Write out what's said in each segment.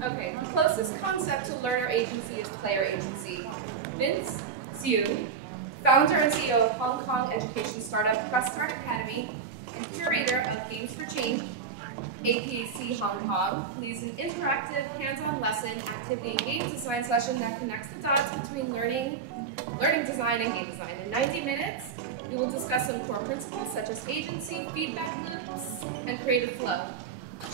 Okay, the closest concept to learner agency is player agency. Vince Xu, founder and CEO of Hong Kong education startup Press Start Academy and curator of Games for Change APAC-Hong Kong, leads an interactive, hands-on lesson, activity, and game design session that connects the dots between learning design and game design. In 90 minutes, we will discuss some core principles such as agency, feedback loops, and creative flow.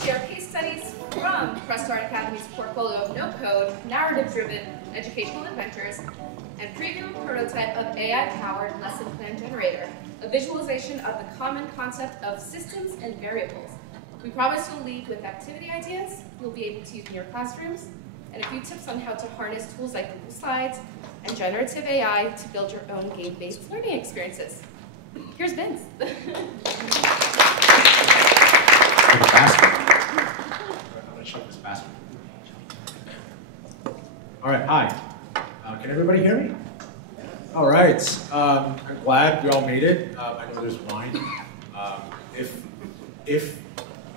Share case studies from Press Start Academy's portfolio of no-code, narrative-driven educational adventures, and preview a prototype of AI-powered lesson plan generator, a visualization of the common concept of systems and variables. We promise to lead with activity ideas you'll be able to use in your classrooms, and a few tips on how to harness tools like Google Slides and generative AI to build your own game-based learning experiences. Here's Vince. All right, hi. Can everybody hear me? All right, I'm glad we all made it. I know there's wine. If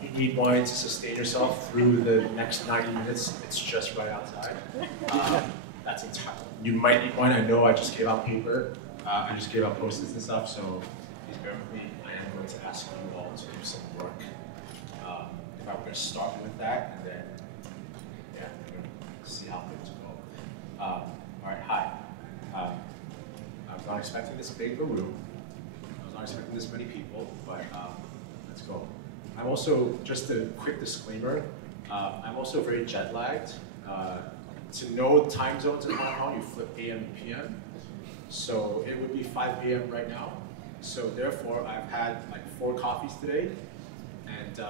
you need wine to sustain yourself through the next 90 minutes, it's just right outside. That's entire. You might need wine. I know I just gave out paper. I just gave out Post-its and stuff, so please bear with me. I am going to ask you all to do some work. If I'm going to start with that, and then, yeah, we're going to see how things go. All right, hi. I was not expecting this big of a room. I was not expecting this many people, but let's go. I'm also, just a quick disclaimer, I'm also very jet lagged. To know time zones in Hong Kong, you flip AM and PM. So it would be 5 a.m. right now. So therefore, I've had like 4 coffees today, and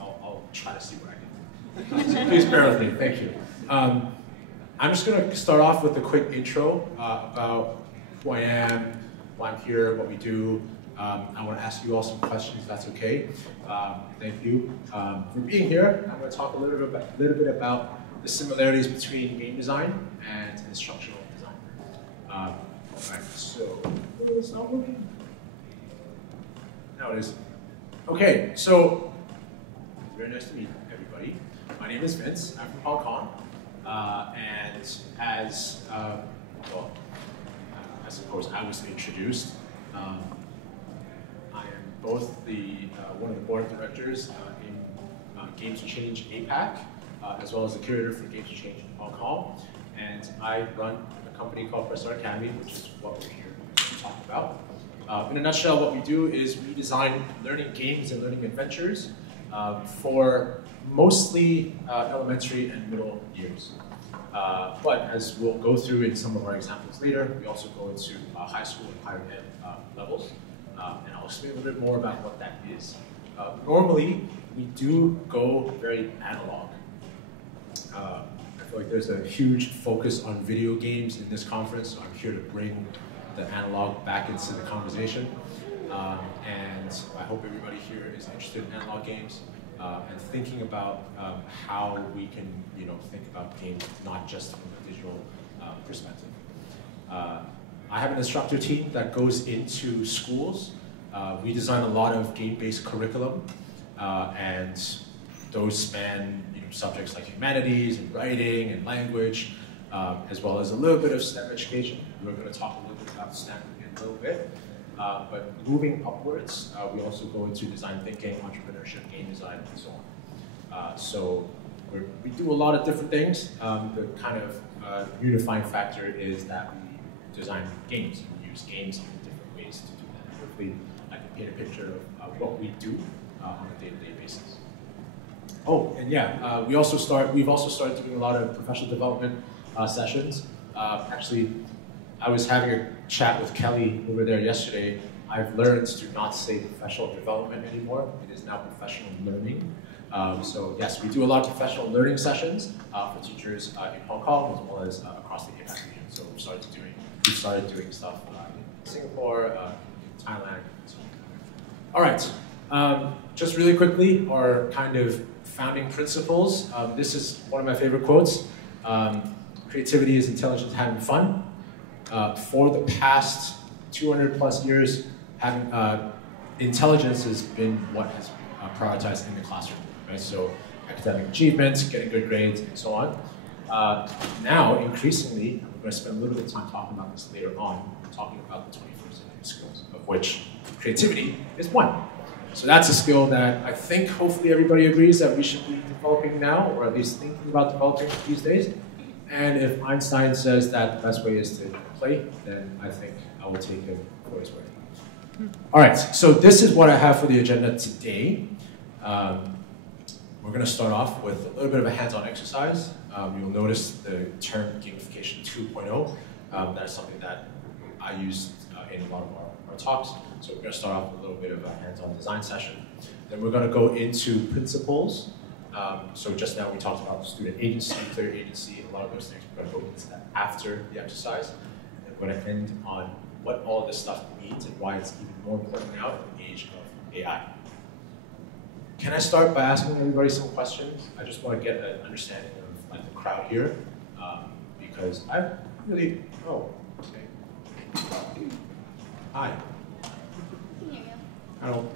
I'll try to see what I can do. So please bear with me, thank you. I'm just gonna start off with a quick intro about who I am, why I'm here, what we do. I want to ask you all some questions, if that's okay. Thank you for being here. I'm going to talk a little bit about the similarities between game design and instructional design. All right, so it's not working. Now it is. Okay, so very nice to meet everybody. My name is Vince. I'm from Hong Kong, and as well, I suppose I was introduced. I am both one of the board of directors in Games for Change APAC, as well as the curator for Games for Change in Hong Kong. And I run a company called Press Start Academy, which is what we're here to talk about. In a nutshell, what we do is we design learning games and learning adventures for mostly elementary and middle years. But as we'll go through in some of our examples later, we also go into high school and higher ed levels. And I'll explain a little bit more about what that is. Normally, we do go very analog. I feel like there's a huge focus on video games in this conference, so I'm here to bring the analog back into the conversation. And I hope everybody here is interested in analog games and thinking about how we can, think about games not just from a digital perspective. I have an instructor team that goes into schools. We design a lot of game-based curriculum, and those span subjects like humanities and writing and language, as well as a little bit of STEM education. We're going to talk a little bit about STEM in a little bit. But moving upwards, we also go into design thinking, entrepreneurship, game design, and so on. So we do a lot of different things. The kind of unifying factor is that we design games. We use games in different ways to do that. Hopefully, I can paint a picture of what we do on a day-to-day basis. Oh, and yeah, we've also started doing a lot of professional development sessions. Actually, I was having a chat with Kelly over there yesterday. I've learned to not say professional development anymore. It is now professional learning. So yes, we do a lot of professional learning sessions for teachers in Hong Kong as well as across the APAC region. So we've started doing stuff in Singapore, Thailand, and so on. All right, just really quickly, our kind of founding principles. This is one of my favorite quotes. Creativity is intelligent having fun. For the past 200 plus years, intelligence has been what has prioritized in the classroom. Right? So academic achievements, getting good grades, and so on. Now, increasingly, we're going to spend a little bit of time talking about this later on, talking about the 21st century skills, of which creativity is one. So that's a skill that I think hopefully everybody agrees that we should be developing now, or at least thinking about developing these days. And if Einstein says that the best way is to play, then I think I will take him for his word. All right, so this is what I have for the agenda today. We're going to start off with a little bit of a hands-on exercise. You'll notice the term gamification 2.0. That is something that I use in a lot of our talks. So we're going to start off with a little bit of a hands-on design session. Then we're going to go into principles. So just now we talked about student agency, player agency, and a lot of those things. We're going to go into that after the exercise. And we're going to end on what all this stuff means and why it's even more important now in the age of AI. Can I start by asking everybody some questions? I just want to get an understanding of like the crowd here, because I really, oh, okay. Hi. I don't,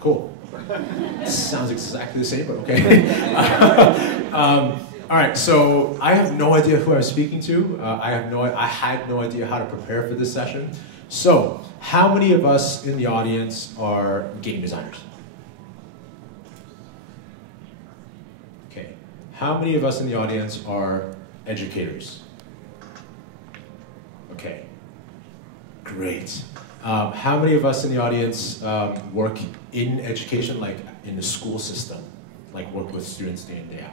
cool. Sounds exactly the same, but okay. All right, so I have no idea who I'm speaking to. I had no idea how to prepare for this session. So, how many of us in the audience are game designers? Okay. How many of us in the audience are educators? Okay. Great. How many of us in the audience work in education, like in the school system, like work with students day in, day out?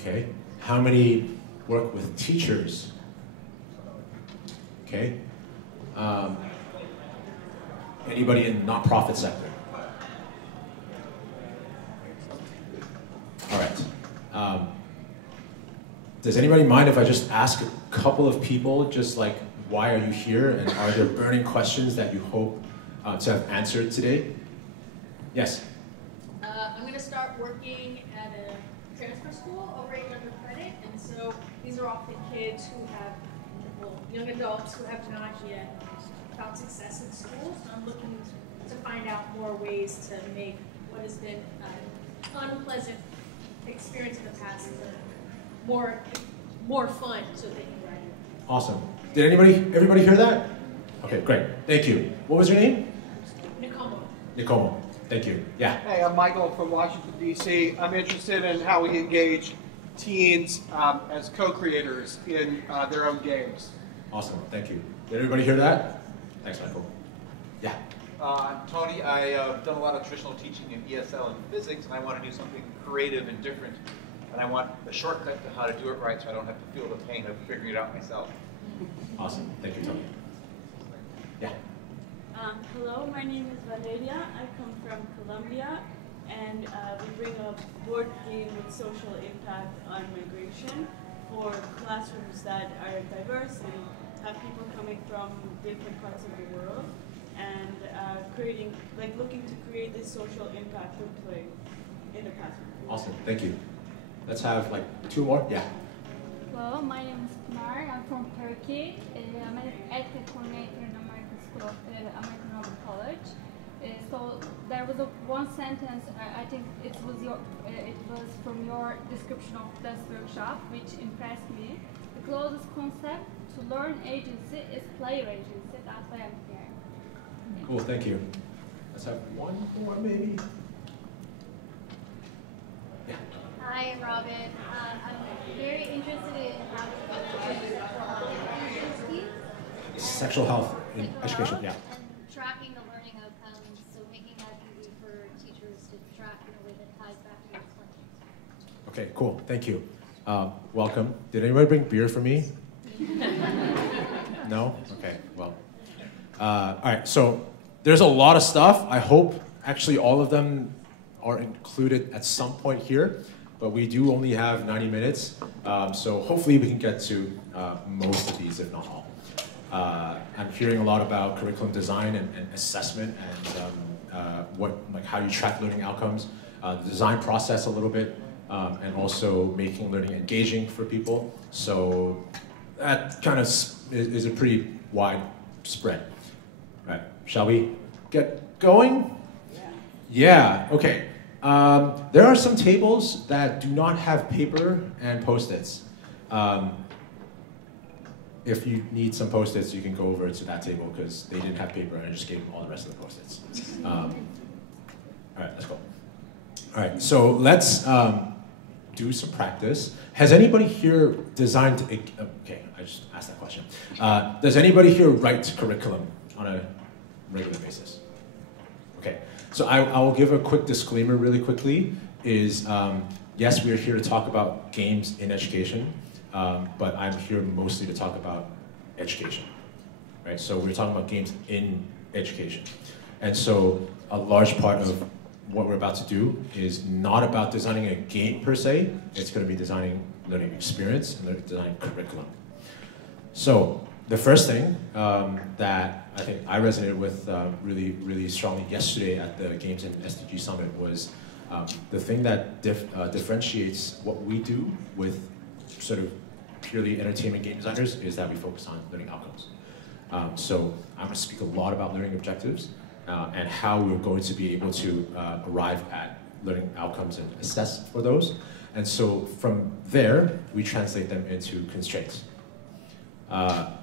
Okay. How many work with teachers? Okay. Anybody in the nonprofit sector? All right. Does anybody mind if I just ask a couple of people, just like, why are you here, and are there burning questions that you hope to have answered today? Yes? I'm going to start working at a transfer school over 800 credit, and so these are often kids who have, well, young adults who have not yet found success in school, so I'm looking to find out more ways to make what has been an unpleasant experience in the past more fun so they can graduate. Awesome. Did everybody hear that? Okay, great. Thank you. What was your name? Nicomo. Nicomo. Thank you. Yeah. Hey, I'm Michael from Washington, D.C. I'm interested in how we engage teens as co-creators in their own games. Awesome. Thank you. Did everybody hear that? Thanks, Michael. Yeah. I'm Tony. I've done a lot of traditional teaching in ESL and physics, and I want to do something creative and different. And I want a shortcut to how to do it right so I don't have to feel the pain of figuring it out myself. Awesome. Thank you, Tony. Yeah. Hello, my name is Valeria. I come from Colombia, and we bring a board game with social impact on migration for classrooms that are diverse and have people coming from different parts of the world, and looking to create this social impact through play in the classroom. Awesome. Thank you. Let's have like two more. Yeah. Hello, my name is Pınar. I'm from Turkey. I'm an EdTech coordinator in American School of American Harvard College. So there was one sentence. I think it was from your description of this workshop, which impressed me. The closest concept to learn agency is player agency. That's why I'm here. Yeah. Cool. Thank you. Let's have one more, maybe. Yeah. Hi, Robin. I'm very interested in how to Sexual health in education, yeah. And tracking the learning outcomes, so making that easy for teachers to track in a way that ties back to those learning. Okay, cool. Thank you. Welcome. Did anybody bring beer for me? No? Okay, well. All right, so there's a lot of stuff. I hope actually all of them are included at some point here, but we do only have 90 minutes, so hopefully we can get to most of these, if not all. I'm hearing a lot about curriculum design and assessment and how you track learning outcomes, the design process a little bit, and also making learning engaging for people. So that kind of is a pretty wide spread. Right? Shall we get going? Yeah. Okay. There are some tables that do not have paper and Post-its. If you need some Post-its, you can go over to that table because they didn't have paper and I just gave them all the rest of the Post-its. All right, let's go. All right, so let's do some practice. Has anybody here designed, okay, I just asked that question. Does anybody here write curriculum on a regular basis? Okay, so I will give a quick disclaimer really quickly, is yes, we're here to talk about games in education, but I'm here mostly to talk about education, right? So we're talking about games in education. And so a large part of what we're about to do is not about designing a game per se, it's going to be designing learning experience and designing curriculum. So the first thing that I think I resonated with really strongly yesterday at the Games and SDG Summit was the thing that differentiates what we do with sort of purely entertainment game designers is that we focus on learning outcomes. So I'm going to speak a lot about learning objectives and how we're going to be able to arrive at learning outcomes and assess for those. And so from there, we translate them into constraints.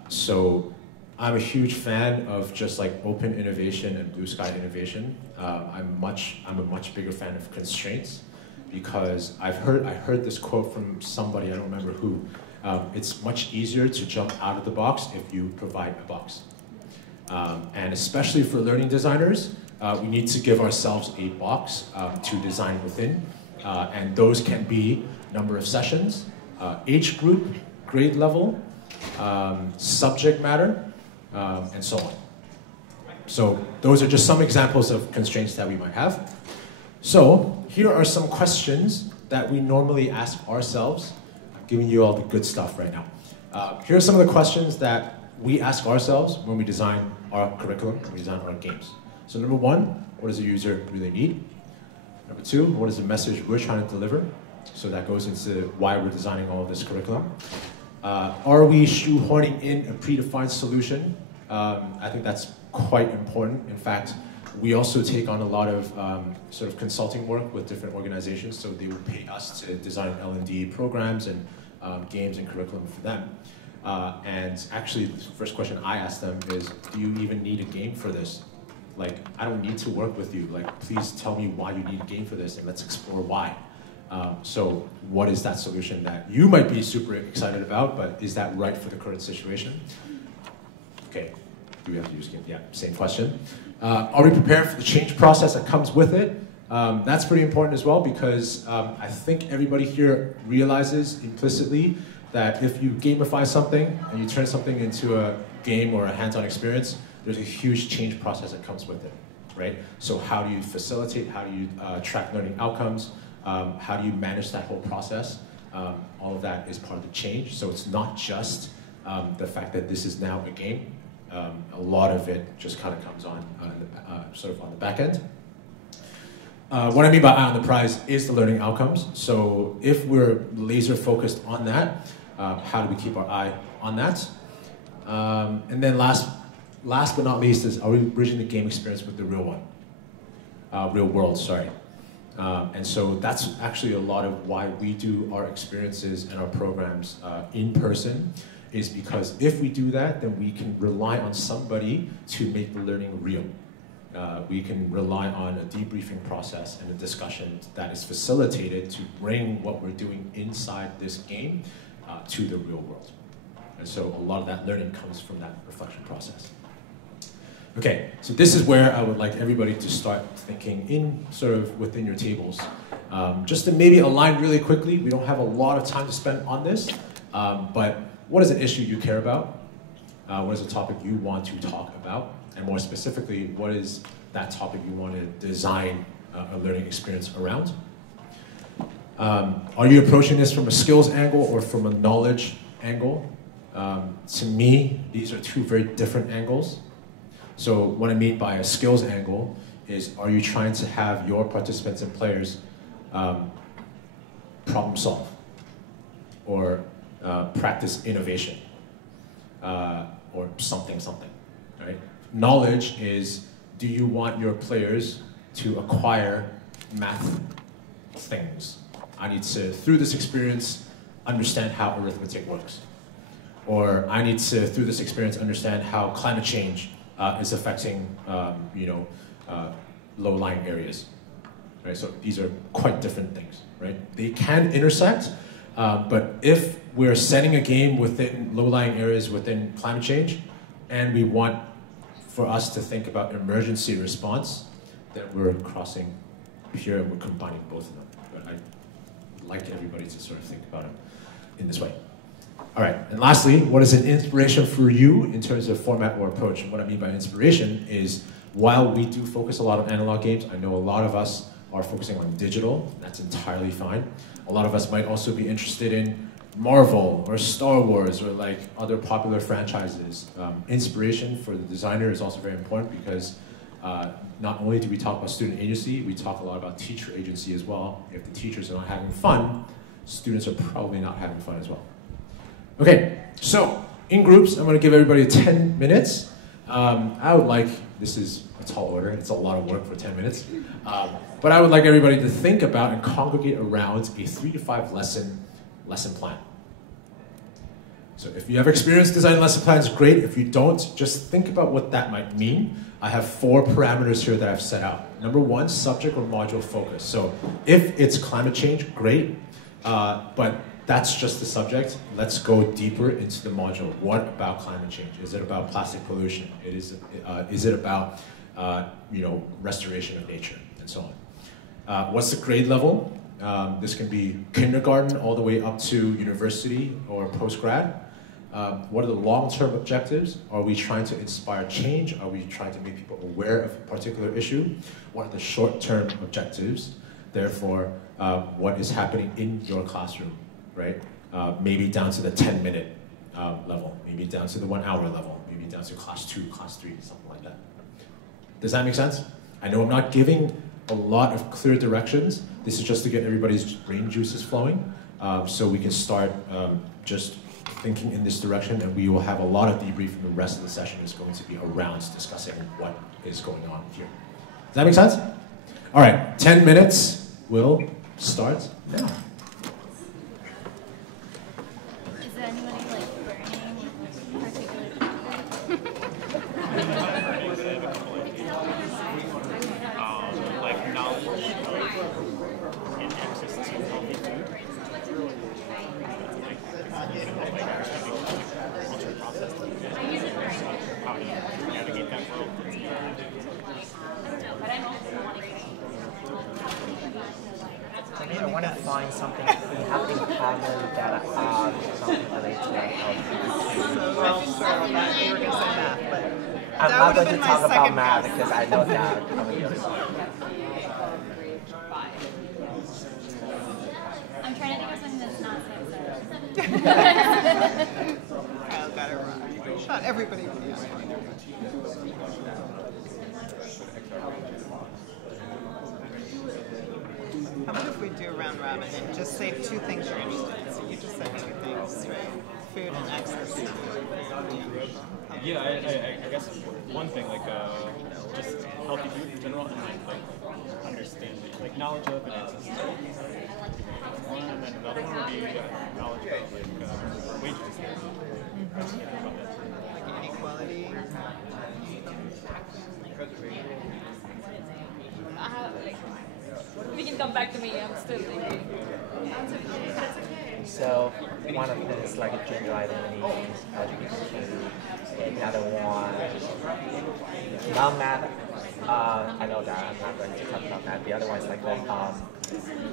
So I'm a huge fan of just like open innovation and blue sky innovation. I'm a much bigger fan of constraints because I heard this quote from somebody, I don't remember who. It's much easier to jump out of the box if you provide a box. And especially for learning designers, we need to give ourselves a box to design within. And those can be number of sessions, age group, grade level, subject matter, and so on. So those are just some examples of constraints that we might have. So here are some questions that we normally ask ourselves. I'm giving you all the good stuff right now. Here are some of the questions that we ask ourselves when we design our curriculum, when we design our games. So number one, what does the user really need? Number two, what is the message we're trying to deliver? So that goes into why we're designing all of this curriculum. Are we shoehorning in a predefined solution? I think that's quite important. In fact, we also take on a lot of sort of consulting work with different organizations, so they will pay us to design L&D programs and games and curriculum for them. And actually, the first question I ask them is, do you even need a game for this? Like, I don't need to work with you. Like, please tell me why you need a game for this, and let's explore why. So what is that solution that you might be super excited about, but is that right for the current situation? Okay, do we have to use game? Yeah, same question. Are we prepared for the change process that comes with it? That's pretty important as well, because I think everybody here realizes implicitly that if you gamify something and you turn something into a game or a hands-on experience, there's a huge change process that comes with it, right? So how do you facilitate, how do you track learning outcomes, how do you manage that whole process? All of that is part of the change. So it's not just the fact that this is now a game. A lot of it just kind of comes on sort of on the back end. What I mean by eye on the prize is the learning outcomes. So if we're laser focused on that, how do we keep our eye on that? And then last but not least is, are we bridging the game experience with the real world, sorry. And so that's actually a lot of why we do our experiences and our programs in person, is because if we do that, then we can rely on somebody to make the learning real. We can rely on a debriefing process and a discussion that is facilitated to bring what we're doing inside this game to the real world. And so a lot of that learning comes from that reflection process. Okay, so this is where I would like everybody to start thinking in sort of within your tables. Just to maybe align really quickly, we don't have a lot of time to spend on this, but what is an issue you care about? What is a topic you want to talk about? And more specifically, what is that topic you want to design a learning experience around? Are you approaching this from a skills angle or from a knowledge angle? To me, these are two very different angles. So what I mean by a skills angle is, are you trying to have your participants and players problem solve or practice innovation or something, right? Knowledge is, do you want your players to acquire math things. I need to, through this experience, understand how arithmetic works. Or I need to, through this experience, understand how climate change is affecting, low-lying areas. Right? So these are quite different things, right? They can intersect, but if we're setting a game within low-lying areas within climate change, and we want for us to think about emergency response, then we're crossing here and we're combining both of them. But I'd like everybody to sort of think about it in this way. All right, and lastly, what is an inspiration for you in terms of format or approach? And what I mean by inspiration is, while we do focus a lot on analog games, I know a lot of us are focusing on digital. That's entirely fine. A lot of us might also be interested in Marvel or Star Wars or like other popular franchises. Inspiration for the designer is also very important because not only do we talk about student agency, we talk a lot about teacher agency as well. If the teachers are not having fun, students are probably not having fun as well. Okay, so in groups, I'm going to give everybody 10 minutes. I would like, this is a tall order, it's a lot of work for 10 minutes, but I would like everybody to think about and congregate around a 3 to 5 lesson plan. So if you have experience designing lesson plans, great. If you don't, just think about what that might mean. I have 4 parameters here that I've set out. Number 1, subject or module focus. So if it's climate change, great, but that's just the subject. Let's go deeper into the module. What about climate change? Is it about plastic pollution? Is it about restoration of nature and so on? What's the grade level? This can be kindergarten all the way up to university or post-grad. What are the long-term objectives? Are we trying to inspire change? Are we trying to make people aware of a particular issue? What are the short-term objectives? Therefore, what is happening in your classroom, right? Maybe down to the 10-minute level, maybe down to the 1-hour level, maybe down to class 2, class 3, something like that. Does that make sense? I know I'm not giving a lot of clear directions. This is just to get everybody's brain juices flowing, so we can start just thinking in this direction, and we will have a lot of debrief, and the rest of the session is going to be around discussing what is going on here. Does that make sense? All right, 10 minutes will start now. Is there anybody like burning with a particular topic? Like knowledge and access to healthy food. Navigate that world. For me, I want to find something happening common that something related to health. You were going to say math, but I'm not going to talk about math because I know that probably is. I'm trying to think of something that's not so Kyle got it wrong. Not everybody would be. How about if we do a round robin and just say 2 things you're interested in? So you just said 2 things, right? Food and access to food. Yeah, I guess one thing, like just healthy food in general, and like understanding, like knowledge of and access to. And then another one would be knowledge of like wage disparities. Like inequality. We can come back to me, I'm still thinking. So one of them is like gender identity, LGBT, and the other one, non-math. I know that I'm not going to talk about that. The other one is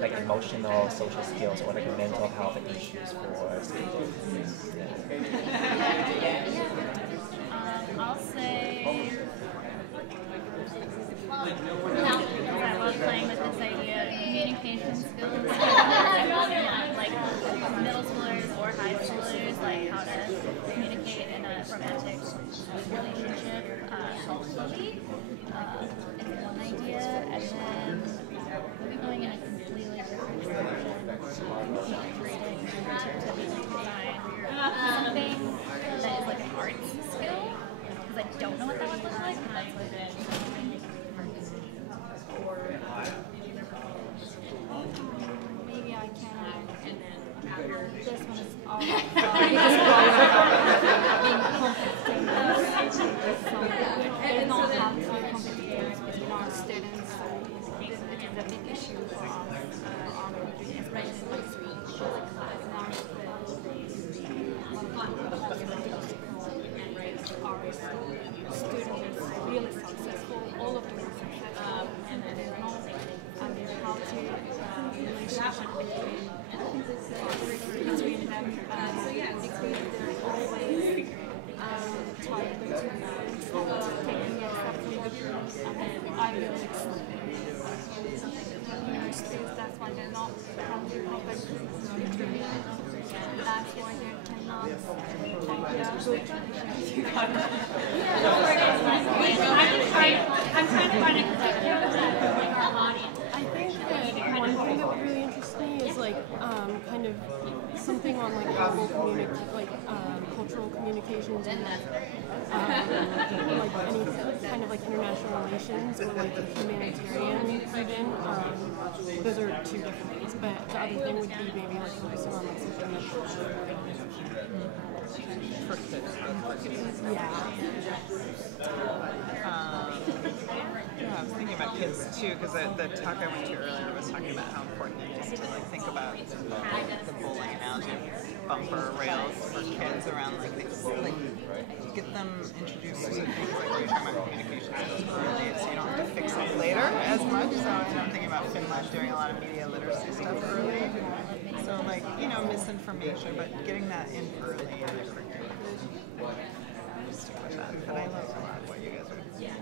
like emotional, social skills, or like mental health issues for students. I'll say, I love playing with this idea of communication skills. Like middle schoolers or high schoolers, like how to communicate in a romantic relationship. Is one idea, and then we'll be going in a completely different direction. Creating interactive design. Something that is like an arts skill, because I don't know what that would look like, and that's what it is. student is really successful, all of them are successful, and there's no how to relationship between them. So yeah, because they're always trying to take the acceptance, and I really universities, that's why they're not having proper interviews. That's why they cannot good traditions. I'm trying to find a particular our audience. I think that one thing that would really interest me is like kind of something on like global cultural communications and like any kind of like international relations or like humanitarian even. Those are two different things, but the other thing would be maybe like focusing on like something that's yeah, I was thinking about kids too, because the talk I went to earlier was talking about how important it is to like think about the bowling analogy of bumper rails for kids around like get them introduced to things like what you're talking about communication skills early, so you don't have to fix it later as much. So I'm thinking about Finland doing a lot of media literacy stuff early. So like, you know, misinformation, but getting that in early in the curriculum. Stick with that. But I love a lot what you guys are doing. Yeah,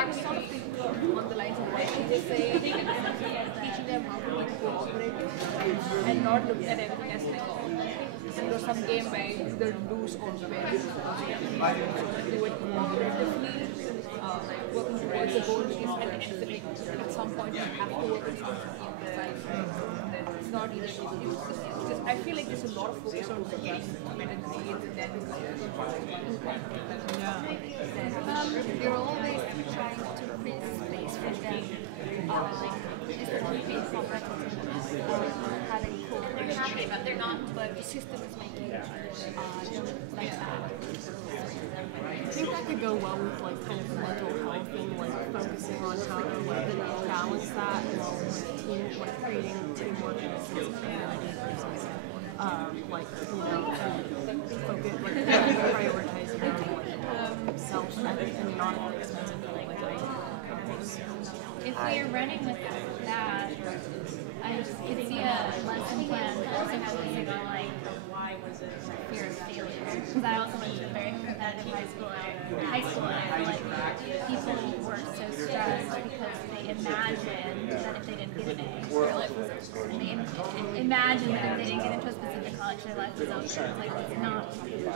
I was sort of thinking on the lines of what they say, teaching them how to be cooperative and not looking at everything as like, some game where either lose or win. Do it cooperatively, working towards the goal, which is at some point you have to work on something besides. It's not either just, I feel like there's a lot of focus on getting committed grades and then You're always trying to create space for them. It's a keeping competitive, having cooperation. They're happy, but they're not. But the system is making them like that. I think that could go well with like kind of mental health and like focusing on how to like balance that with team, like creating teamwork and a sense of community versus like focus like prioritizing self and not expensive like if we're running with that, I just could see a lesson plan also focusing on like why was it fear of failure. Because I also went to a very competitive high school and like people were so stressed because they imagined that if they didn't get an A, their life was over. And they imagined that if they didn't get into a specific college, their life was over. It's like it's not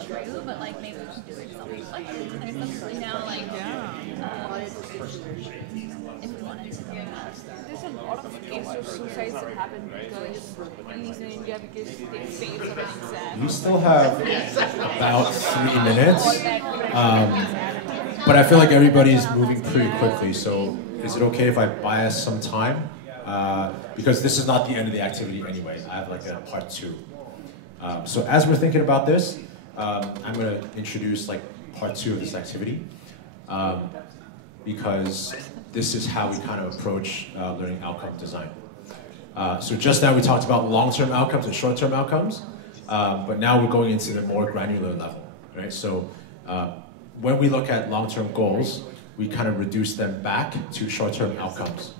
true, but like maybe we should do it self-reflection or something, you know, like if we wanted to do that. There's a lot of cases of suicides that happen because police in India because they fail on an exam. We still have about 3 minutes, but I feel like everybody's moving pretty quickly, so is it okay if I buy us some time? Because this is not the end of the activity anyway. I have like a part 2. So as we're thinking about this, I'm going to introduce like part 2 of this activity, because this is how we kind of approach learning outcome design. So just now we talked about long-term outcomes and short-term outcomes, but now we're going into the more granular level, right? So when we look at long-term goals, we kind of reduce them back to short-term outcomes.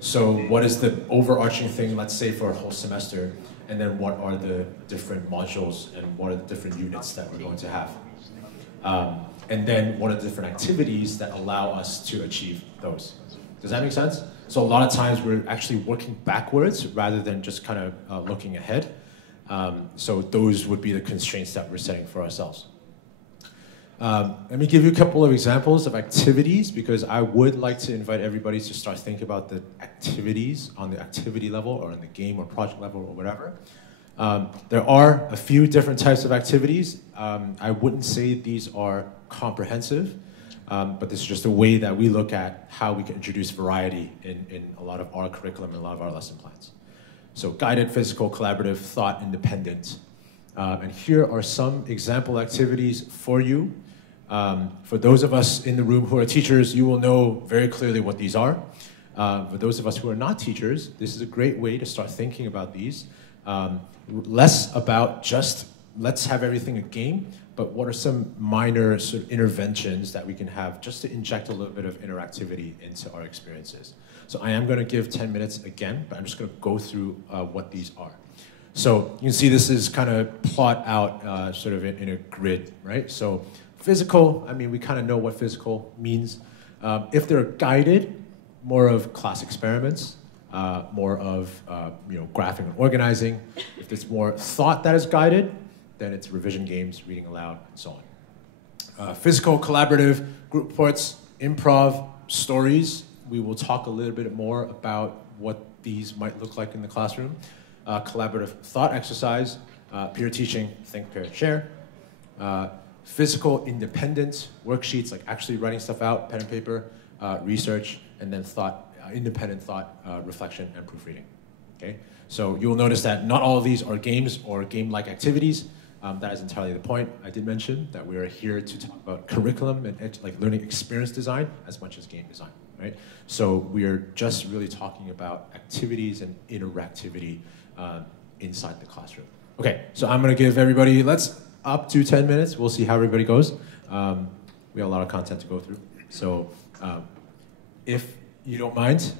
So what is the overarching thing, let's say for a whole semester, and then what are the different modules and what are the different units that we're going to have? And then what are the different activities that allow us to achieve those? Does that make sense? So a lot of times we're actually working backwards rather than just kind of looking ahead. So those would be the constraints that we're setting for ourselves. Let me give you a couple of examples of activities because I would like to invite everybody to start thinking about the activities on the activity level or on the game or project level or whatever. There are a few different types of activities. I wouldn't say these are comprehensive, but this is just a way that we look at how we can introduce variety in a lot of our curriculum and a lot of our lesson plans. So guided, physical, collaborative, thought, independent. And here are some example activities for you. For those of us in the room who are teachers, you will know very clearly what these are. For those of us who are not teachers, this is a great way to start thinking about these. Less about just let's have everything a game, but what are some minor sort of interventions that we can have just to inject a little bit of interactivity into our experiences? So I am going to give 10 minutes again, but I'm just going to go through what these are. So you can see this is kind of plot out sort of in a grid, right? So physical, I mean, we kind of know what physical means. If they're guided, more of class experiments, more of graphing and organizing. If it's more thought that is guided, then it's revision games, reading aloud, and so on. Physical, collaborative, group reports, improv, stories. We will talk a little bit more about what these might look like in the classroom. Collaborative thought exercise, peer teaching, think, pair, share. Physical independent worksheets, like actually writing stuff out, pen and paper, research, and then thought, independent thought, reflection, and proofreading. Okay? So you will notice that not all of these are games or game-like activities. That is entirely the point. I did mention that we are here to talk about curriculum and like learning experience design as much as game design, right? So we are just really talking about activities and interactivity inside the classroom. Okay, so I'm gonna give everybody, let's up to 10 minutes. We'll see how everybody goes. We have a lot of content to go through. So if you don't mind,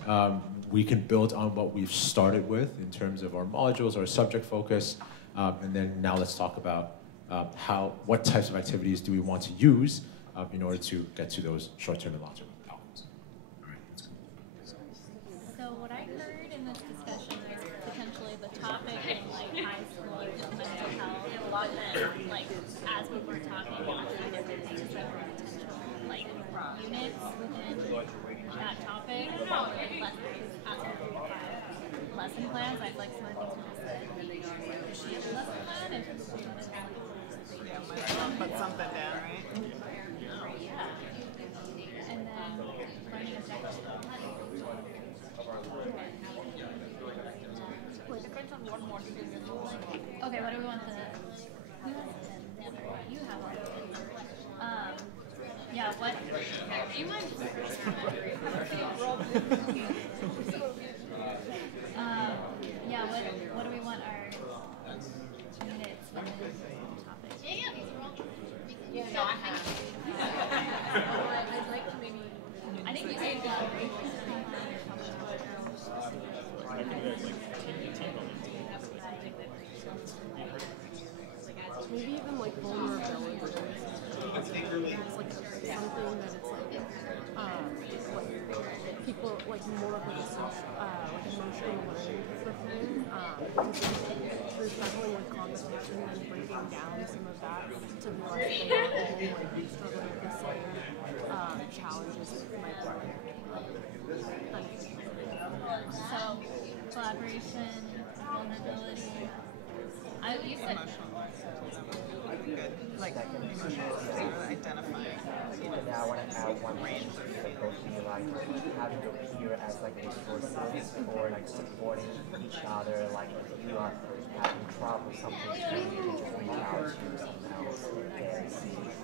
we can build on what we've started with in terms of our modules, our subject focus, and then now let's talk about what types of activities do we want to use in order to get to those short-term and long-term outcomes. All right, let's go. So what I heard in this discussion is potentially the topic in like high school mental health, a lot that like as we were talking about kind of different potential like units within that topic, or less lesson plans. I like some of the things we said. Lesson plan and Yeah, might as well put something down, right? Yeah. And then running objectives. Okay, what do we want you have one. Yeah, what? Do you mind? Yeah, what do we want our units with the topic? Yeah, no, I'd like to maybe. I think you said maybe even like vulnerability. It's like something that it's like people like more of like a social, like emotional learning type of thing. They're struggling with competition and breaking down some of that to realize they are all like struggling with the same challenges with my work. So collaboration, vulnerability. You said good. Like identifying. Yeah, I want to add one range that would be like having your peer as like resources or like supporting each other. Like if you are having trouble with something, you can just reach out to someone else and see what you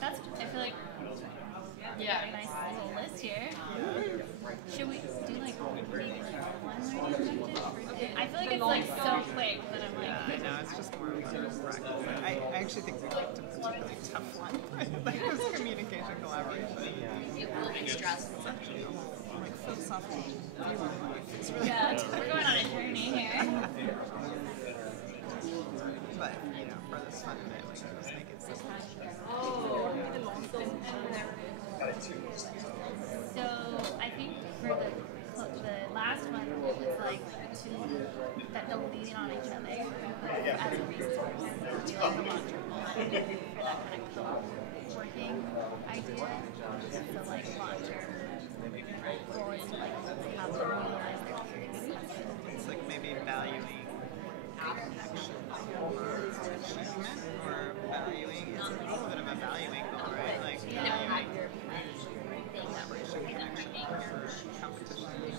that's. I feel like. Yeah, a nice little list here. Should we do like maybe one learning objective? I feel like it's like so quick that I'm like. I know, it's just more of a practice. I actually think we picked a particularly tough one. Like this communication collaboration. It will be stressful. It's actually a whole like philosophical view of life. It's really we're going on a journey here. But for this fun bit, we can just make it simple. So I think for the last one, it was like that they'll lean on each other as a resource to like a long-term goal for that kind of co-working idea. So like long-term goal is to like have them realize their experiences. It's like maybe valuing action over achievement, or valuing. It's a little bit of a valuing goal, right? Like valuing collaboration, connection over competition and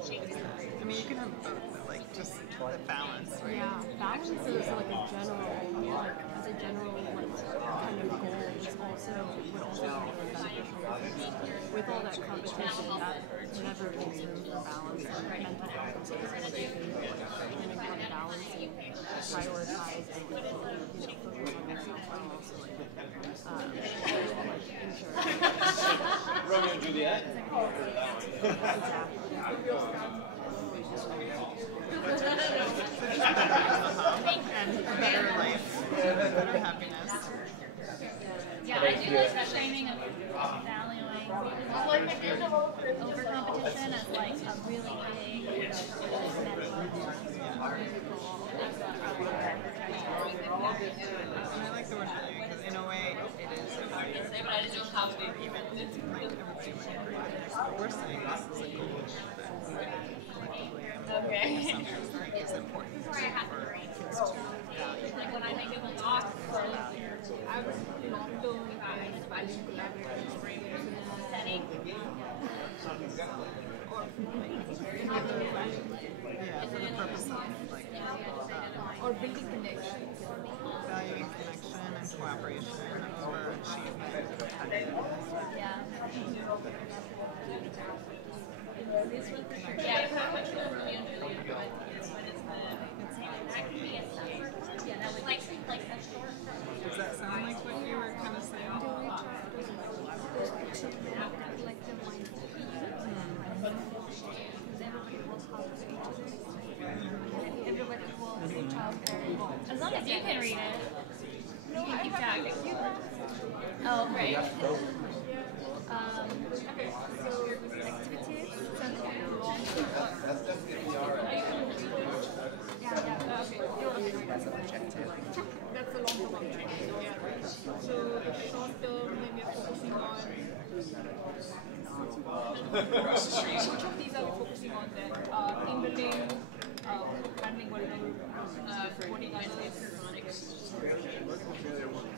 achievement. I mean, you can have both, but like just the balance, right? Yeah, balance actually feel as like a general, like as a general like kind of goal is also would also be really beneficial with all that competition that never leaves room for balance and mental health and physical education, learning how to balance and prioritize and focus on yourself while also ensure. Romeo and Juliet. And a better life, better happiness. Yeah, I do like the framing of valuing over competition as like a really big And I like the word value because in a way it is a value. Even like everybody but we're saying this is a goal that collectively sometimes is important for kids to value. Like when I make it a lot, I was not doing setting. Yeah, for the purpose of like Or building connections. valuing connection and cooperation over achievement and competitiveness. Yeah. Yeah, it's not much of a Romeo and Juliet, but it's when it's that could be a yeah, that would like a short. Does that sound like what you were kind of saying? Everybody will reach out their goal. As long as you can read it, you can keep track. Oh, right. So activities, That's definitely That's an objective. That's a long-term objective. Yeah. So short-term, then we're focusing on which of these are we focusing on then? Team building, branding, supporting others.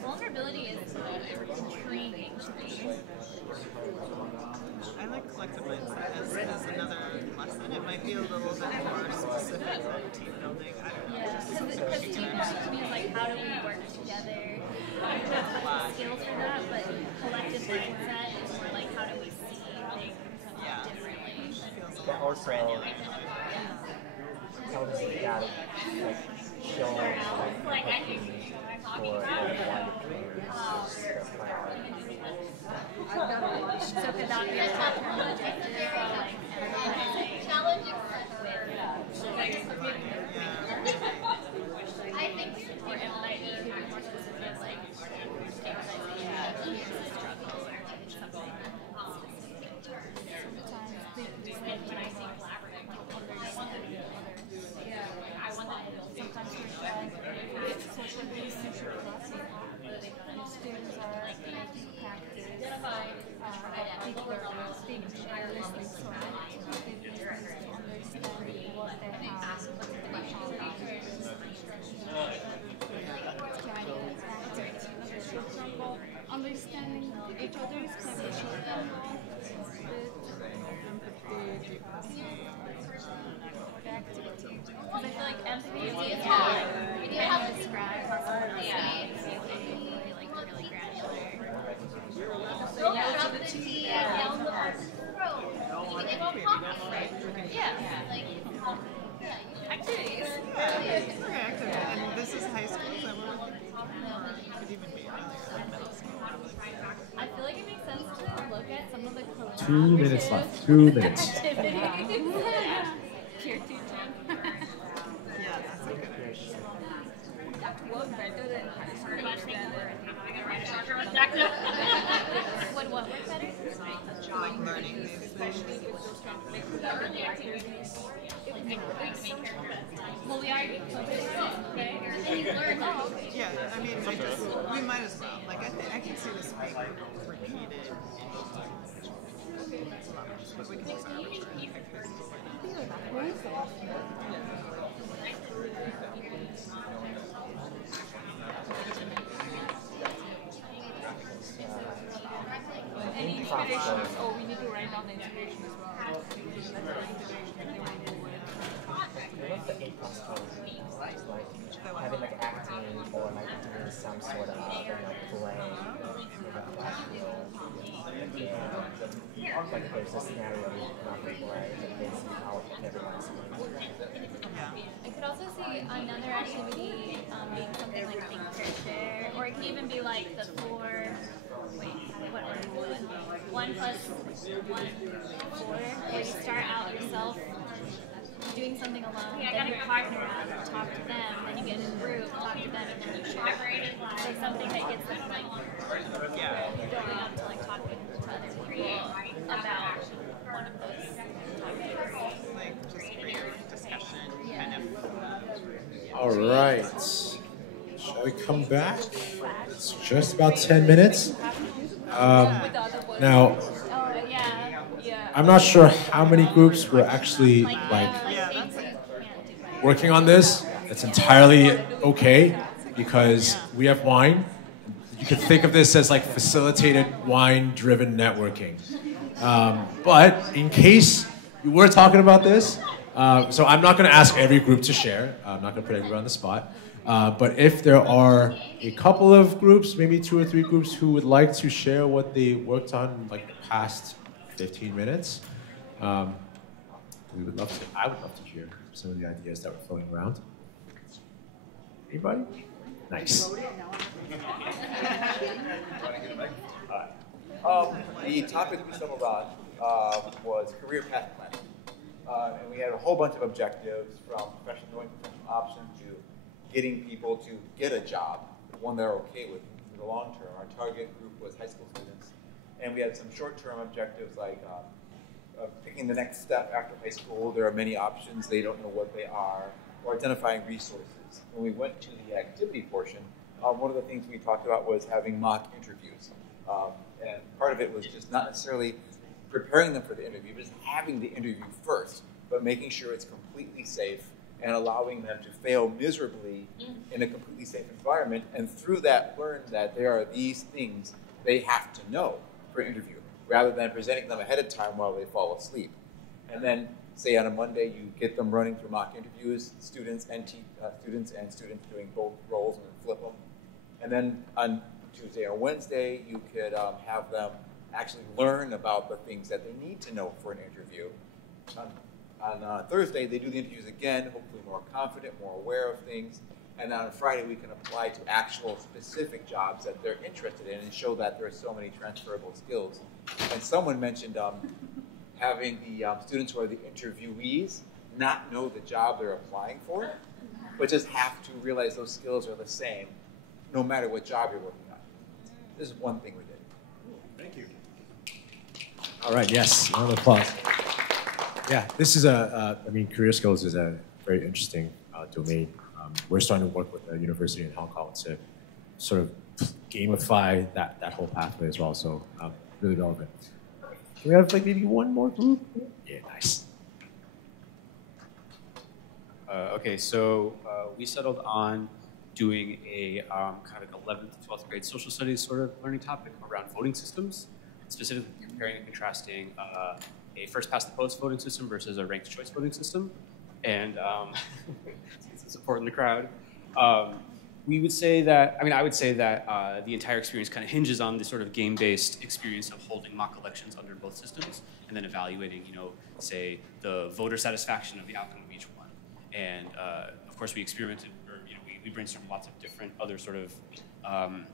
Vulnerability is intriguing to me. I like collective mindset as another lesson. It might be a little bit more specific than team building. I don't know. Yeah, because team building to me is like how do we work together? I don't have the skills for that, but collective mindset is more like how do we see things differently. But also, how does it gotta like show like empathy for the wider players? That's my art. So could that be a long-term objective or like challenging I think or it might be more specific like struggle or something. Sometimes when I see collaborative, I want that. sometimes there's social research classes. Students are practice particular things they're listening to, understand what they have. Understanding each other's condition Because I feel like empathy is hard. We need to describe really granular. Activities. Okay, active. And this is high school, is that what it could even be earlier, middle school. I feel like it makes sense to look at some of the 2 minutes left. 2 minutes. activities. Peer teaching. Yeah, that's a good idea. That work better than high school. Would what work better? Like learning these things. Well, we already okay? And you learn. Oh, okay. Yeah, I mean, we might as well. Like, I can see this being repeated in but we can use our Any inspirations? Oh, we need to write down the inspiration as well. I love the APAC-Hong just like having like acting or like doing some sort of play with a classroom. And like there's a scenario you cannot play, and then see how everyone's playing. I could also see another activity being something like think, pair, share, or it can even be like the one plus one, 4, where you start out yourself doing something alone, then your partner out, talk to them, then you get in a group, talk to them, and then you share. So something that gets them like going up to like talking to other people about one of those topics. Like just create discussion, kind of. All right. Shall we come back? It's just about 10 minutes. Now, I'm not sure how many groups were actually working on this. It's entirely okay because we have wine. You could think of this as like facilitated wine-driven networking. But in case you were talking about this, so I'm not going to ask every group to share. I'm not going to put everyone on the spot. But if there are a couple of groups, maybe 2 or 3 groups who would like to share what they worked on in like the past 15 minutes, we would love to. I would love to hear some of the ideas that were floating around. Anybody? Nice. The topic we stumbled on was career path planning. And we had a whole bunch of objectives from professional option to getting people to get a job, one they're okay with in the long term. Our target group was high school students. And we had some short-term objectives like picking the next step after high school. There are many options. They don't know what they are. Or identifying resources. When we went to the activity portion, one of the things we talked about was having mock interviews. And part of it was just not necessarily preparing them for the interview, but just having the interview first, but making sure it's completely safe and allowing them to fail miserably in a completely safe environment. And through that, learn that there are these things they have to know for an interview, rather than presenting them ahead of time while they fall asleep. And then, say on a Monday, you get them running through mock interviews, students and students doing both roles and then flip them. And then on Tuesday or Wednesday, you could have them actually learn about the things that they need to know for an interview. On Thursday, they do the interviews again, hopefully more confident, more aware of things. And on Friday, we can apply to actual specific jobs that they're interested in and show that there are so many transferable skills. And someone mentioned having the students who are the interviewees not know the job they're applying for, but just have to realize those skills are the same no matter what job you're working on. This is one thing we did. Thank you. All right, yes, round of applause. Yeah, this is I mean, career skills is a very interesting domain. We're starting to work with a university in Hong Kong to sort of gamify that whole pathway as well, so really relevant. Can we have like maybe one more group? Yeah, nice. Okay, so we settled on doing a kind of like 11th to 12th grade social studies sort of learning topic around voting systems, specifically comparing and contrasting a first past the post voting system versus a ranked choice voting system. And since it's important in the crowd, we would say that, I would say that the entire experience kind of hinges on the sort of game-based experience of holding mock elections under both systems and then evaluating, say, the voter satisfaction of the outcome of each one. And of course, we experimented, or we brainstormed lots of different other sort of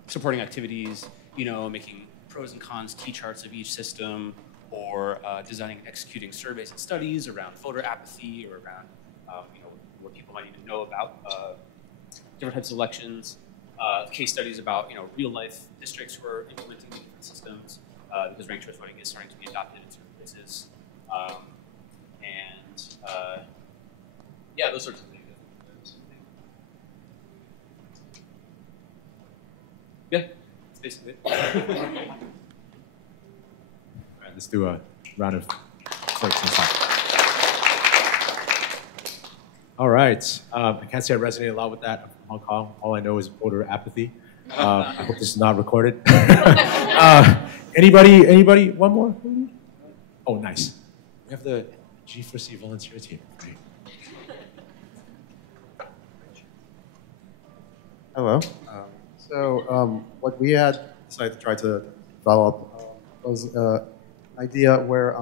supporting activities, making pros and cons T-charts of each system, or designing and executing surveys and studies around voter apathy or around what people might need to know about different types of elections, case studies about real-life districts who are implementing the different systems, because ranked choice voting is starting to be adopted in certain places, and yeah, those sorts of things. Yeah, that's basically it. All right, let's do a round of folks inside. All right, I can't say I resonate a lot with that from Hong Kong. All I know is voter apathy. I hope this is not recorded. Anybody, one more? Oh, nice. We have the G4C volunteer team. Great. Hello. What we had decided to try to develop was an idea where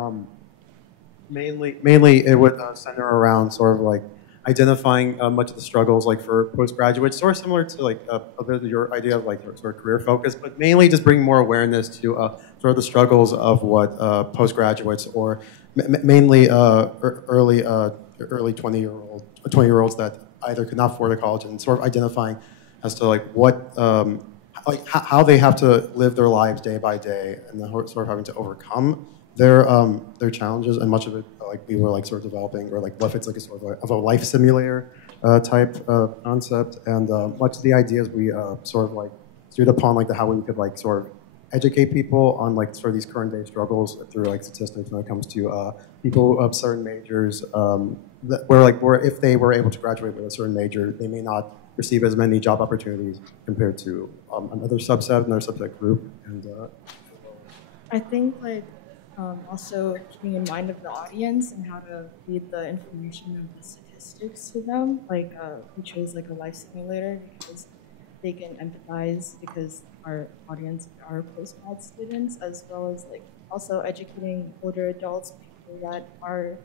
mainly it would center around sort of like identifying much of the struggles like for postgraduates, sort of similar to like a bit of your idea of like sort of career focus, but mainly just bring more awareness to sort of the struggles of what postgraduates or mainly early 20-year-olds that either could not afford a college, and sort of identifying as to like what like how they have to live their lives day by day, and sort of having to overcome their challenges. And much of it like we were like sort of developing, or like what if it's like a sort of a life simulator type concept, and much of the ideas we sort of like steered upon like how we could like sort of educate people on like sort of these current day struggles through like statistics when it comes to people of certain majors where if they were able to graduate with a certain major, they may not receive as many job opportunities compared to another subset group. And I think like also keeping in mind of the audience and how to feed the information of the statistics to them, like we chose like a life simulator because they can empathize, because our audience are post-grad students, as well as like also educating older adults, people that are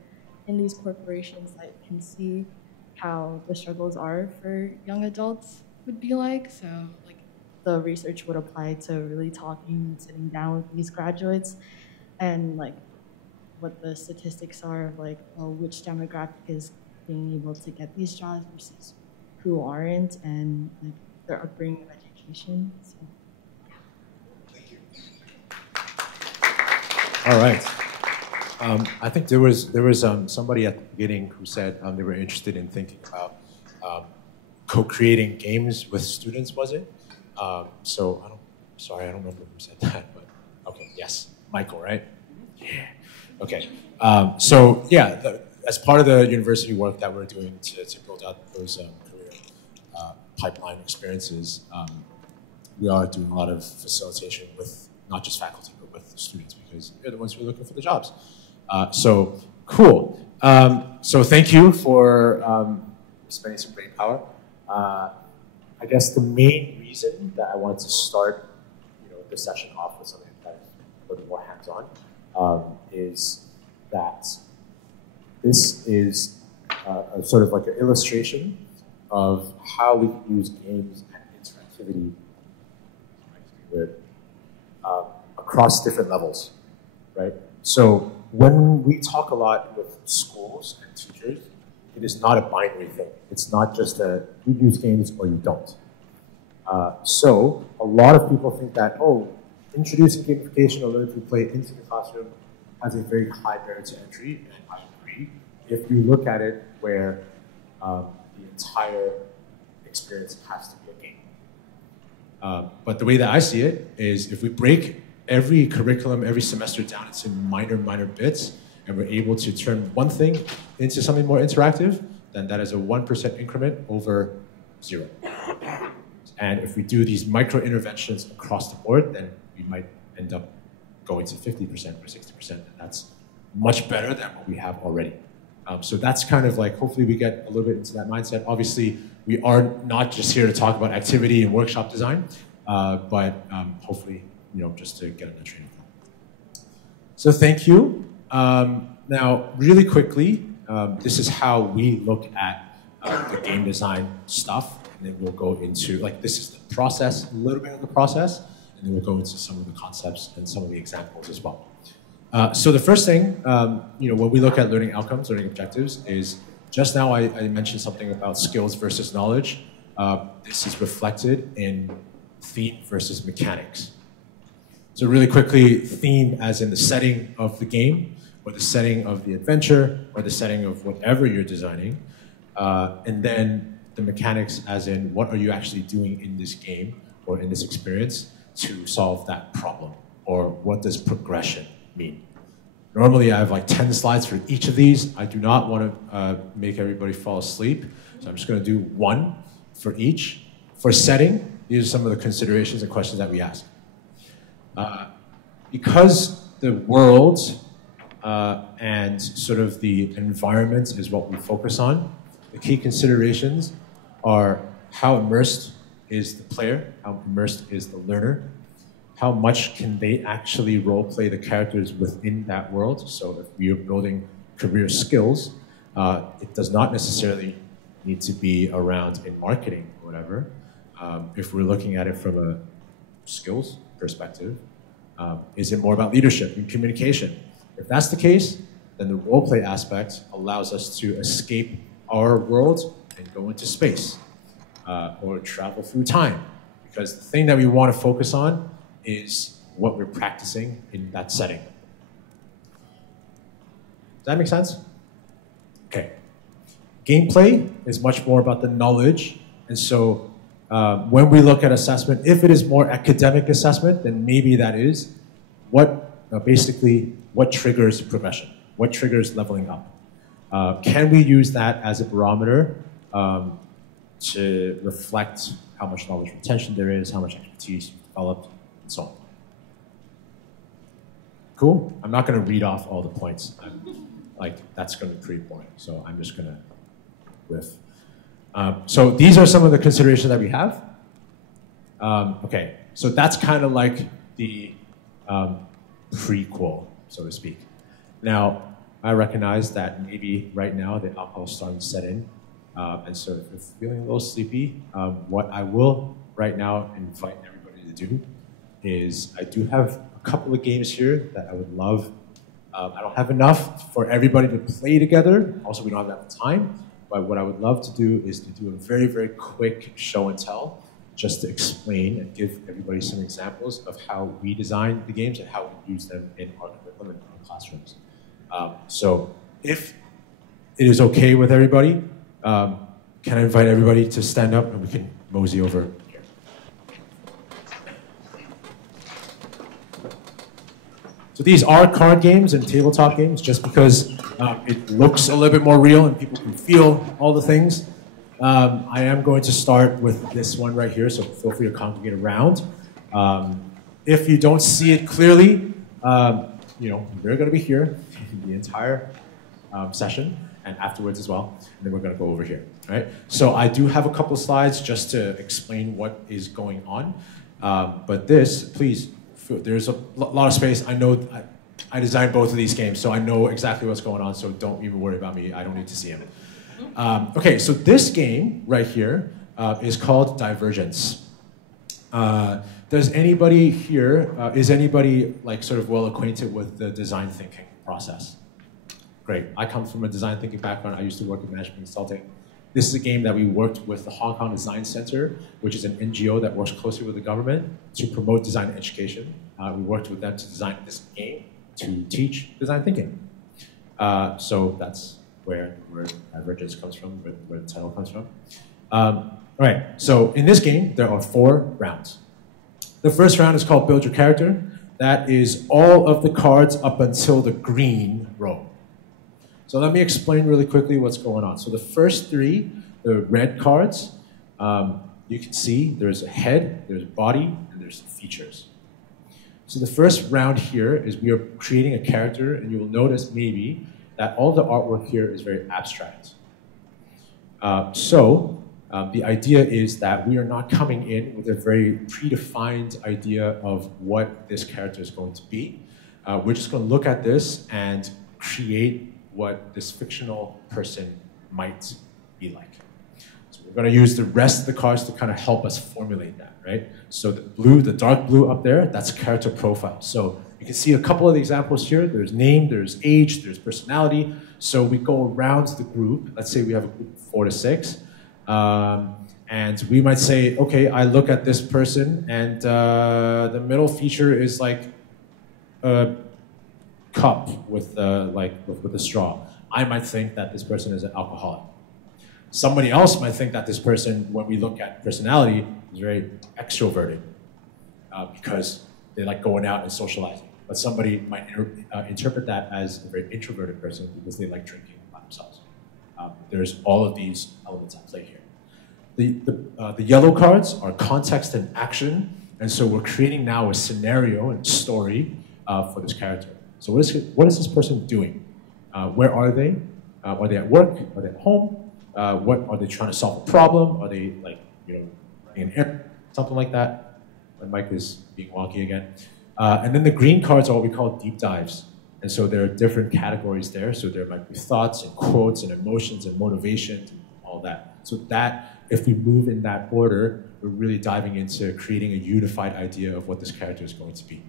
in these corporations that can see how the struggles are for young adults would be like. So like the research would apply to really talking and sitting down with these graduates, and like what the statistics are of like, well, which demographic is being able to get these jobs versus who aren't, and like their upbringing of education. So, yeah. All right. I think there was somebody at the beginning who said they were interested in thinking about co-creating games with students. Was it? So I don't remember who said that, but okay, yes, Michael, right? Yeah. Okay. So yeah, as part of the university work that we're doing to build out those career pipeline experiences, we are doing a lot of facilitation with not just faculty but with students, because they're the ones who are looking for the jobs. So cool. So thank you for spending some brain power. I guess the main reason that I wanted to start, this session off with something that's a little bit more hands-on is that this is a sort of like an illustration of how we can use games and interactivity across different levels, right? So when we talk a lot with schools and teachers, it is not a binary thing. It's not just you use games or you don't. So a lot of people think that, introducing gamification or learn to play into the classroom has a very high barrier to entry, and I agree. If you look at it where the entire experience has to be a game. But the way that I see it is if we break every curriculum, every semester down into minor bits, and we're able to turn one thing into something more interactive, then that is a 1% increment over 0. And if we do these micro interventions across the board, then we might end up going to 50% or 60%, and that's much better than what we have already. So that's kind of like, hopefully we get a little bit into that mindset. Obviously, we are not just here to talk about activity and workshop design, but hopefully, just to get on the train of thought. So thank you. Now, really quickly, this is how we look at the game design stuff, and then we'll go into, this is the process, a little bit of the process, and then we'll go into some of the concepts and some of the examples as well. So the first thing, when we look at learning outcomes, learning objectives, is just now I mentioned something about skills versus knowledge. This is reflected in theme versus mechanics. So really quickly, theme as in the setting of the game, or the setting of the adventure, or the setting of whatever you're designing. And then the mechanics as in what are you actually doing in this game or in this experience to solve that problem, or what does progression mean. Normally I have like 10 slides for each of these. I do not want to make everybody fall asleep, so I'm just going to do one for each. For setting, these are some of the considerations and questions that we ask. Because the world and sort of the environment is what we focus on, the key considerations are how immersed is the player, how immersed is the learner, how much can they actually role play the characters within that world. So if we are building career skills, it does not necessarily need to be around in marketing or whatever. If we're looking at it from a skills perspective, is it more about leadership and communication? If that's the case, then the role play aspect allows us to escape our world and go into space or travel through time. Because the thing that we want to focus on is what we're practicing in that setting. Does that make sense? Okay. Gameplay is much more about the knowledge. And so when we look at assessment, if it is more academic assessment, then maybe that is basically what triggers progression, what triggers leveling up. Can we use that as a barometer to reflect how much knowledge retention there is, how much expertise you've developed, and so on. Cool? I'm not going to read off all the points. That's going to be pretty boring, so I'm just going to riff. So these are some of the considerations that we have. Okay, so that's kind of like the prequel, so to speak. Now, I recognize that maybe right now the alcohol is starting to set in, and so if you're feeling a little sleepy, what I will right now invite everybody to do is I do have a couple of games here that I would love. I don't have enough for everybody to play together. Also, we don't have enough time. But what I would love to do is to do a very, very quick show and tell, just to explain and give everybody some examples of how we design the games and how we use them in our curriculum and our classrooms. So if it is okay with everybody, can I invite everybody to stand up and we can mosey over here. So these are card games and tabletop games just because it looks a little bit more real and people can feel all the things. I am going to start with this one right here, so feel free to congregate around. If you don't see it clearly, we're going to be here the entire session and afterwards as well, and then we're going to go over here. All right? So I do have a couple of slides just to explain what is going on, but this, please, there's a lot of space. I know I designed both of these games, so I know exactly what's going on, so don't even worry about me. I don't need to see them. Okay, so this game right here is called Divergence. Does anybody here, is anybody sort of well acquainted with the design thinking process? Great. I come from a design thinking background. I used to work in management consulting. This is a game that we worked with the Hong Kong Design Center, which is an NGO that works closely with the government to promote design education. We worked with them to design this game to teach design thinking. So that's where the word divergence comes from, where the title comes from. All right, so in this game, there are 4 rounds. The first round is called Build Your Character. That is all of the cards up until the green row. So let me explain really quickly what's going on. So the first 3, the red cards, you can see there's a head, there's body, and there's features. So the first round here is we are creating a character, and you will notice maybe that all the artwork here is very abstract. The idea is that we are not coming in with a very predefined idea of what this character is going to be. We're just going to look at this and create what this fictional person might be like. So we're going to use the rest of the cards to kind of help us formulate that, right? So the dark blue up there, that's character profile. So you can see a couple of the examples here. There's name, there's age, there's personality. So we go around the group. Let's say we have a group of 4 to 6. And we might say, okay, I look at this person, and the middle feature is like a cup with a straw. I might think that this person is an alcoholic. Somebody else might think that this person, when we look at personality, is very extroverted because they like going out and socializing. But somebody might interpret that as a very introverted person because they like drinking by themselves. There's all of these elements at play here. The yellow cards are context and action, and so we're creating now a scenario and story for this character. So what is this person doing? Where are they? Are they at work? Are they at home? What are they trying to solve a problem? Are they in air, something like that. My mic is being wonky again. And then the green cards are what we call deep dives. And so there are different categories there. So there might be thoughts and quotes and emotions and motivations and all that. So that, if we move in that order, we're really diving into creating a unified idea of what this character is going to be.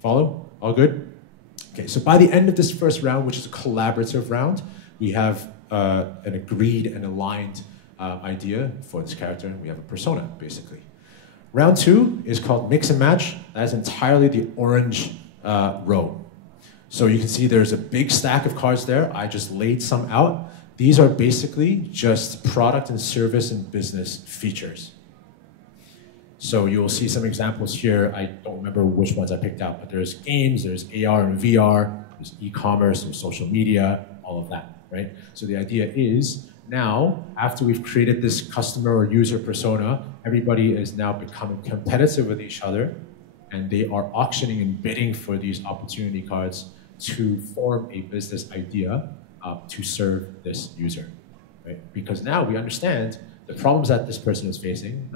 Follow? All good? Okay, so by the end of this first round, which is a collaborative round, we have an agreed and aligned idea for this character, and we have a persona, basically. Round 2 is called Mix and Match. That is entirely the orange row. So you can see there's a big stack of cards there. I just laid some out. These are basically just product and service and business features. So you'll see some examples here. I don't remember which ones I picked out, but there's games, there's AR and VR, there's e-commerce, there's social media, all of that, right? So the idea is now, after we've created this customer or user persona, everybody is now becoming competitive with each other, and they are auctioning and bidding for these opportunity cards to form a business idea to serve this user, right? Because now we understand the problems that this person is facing,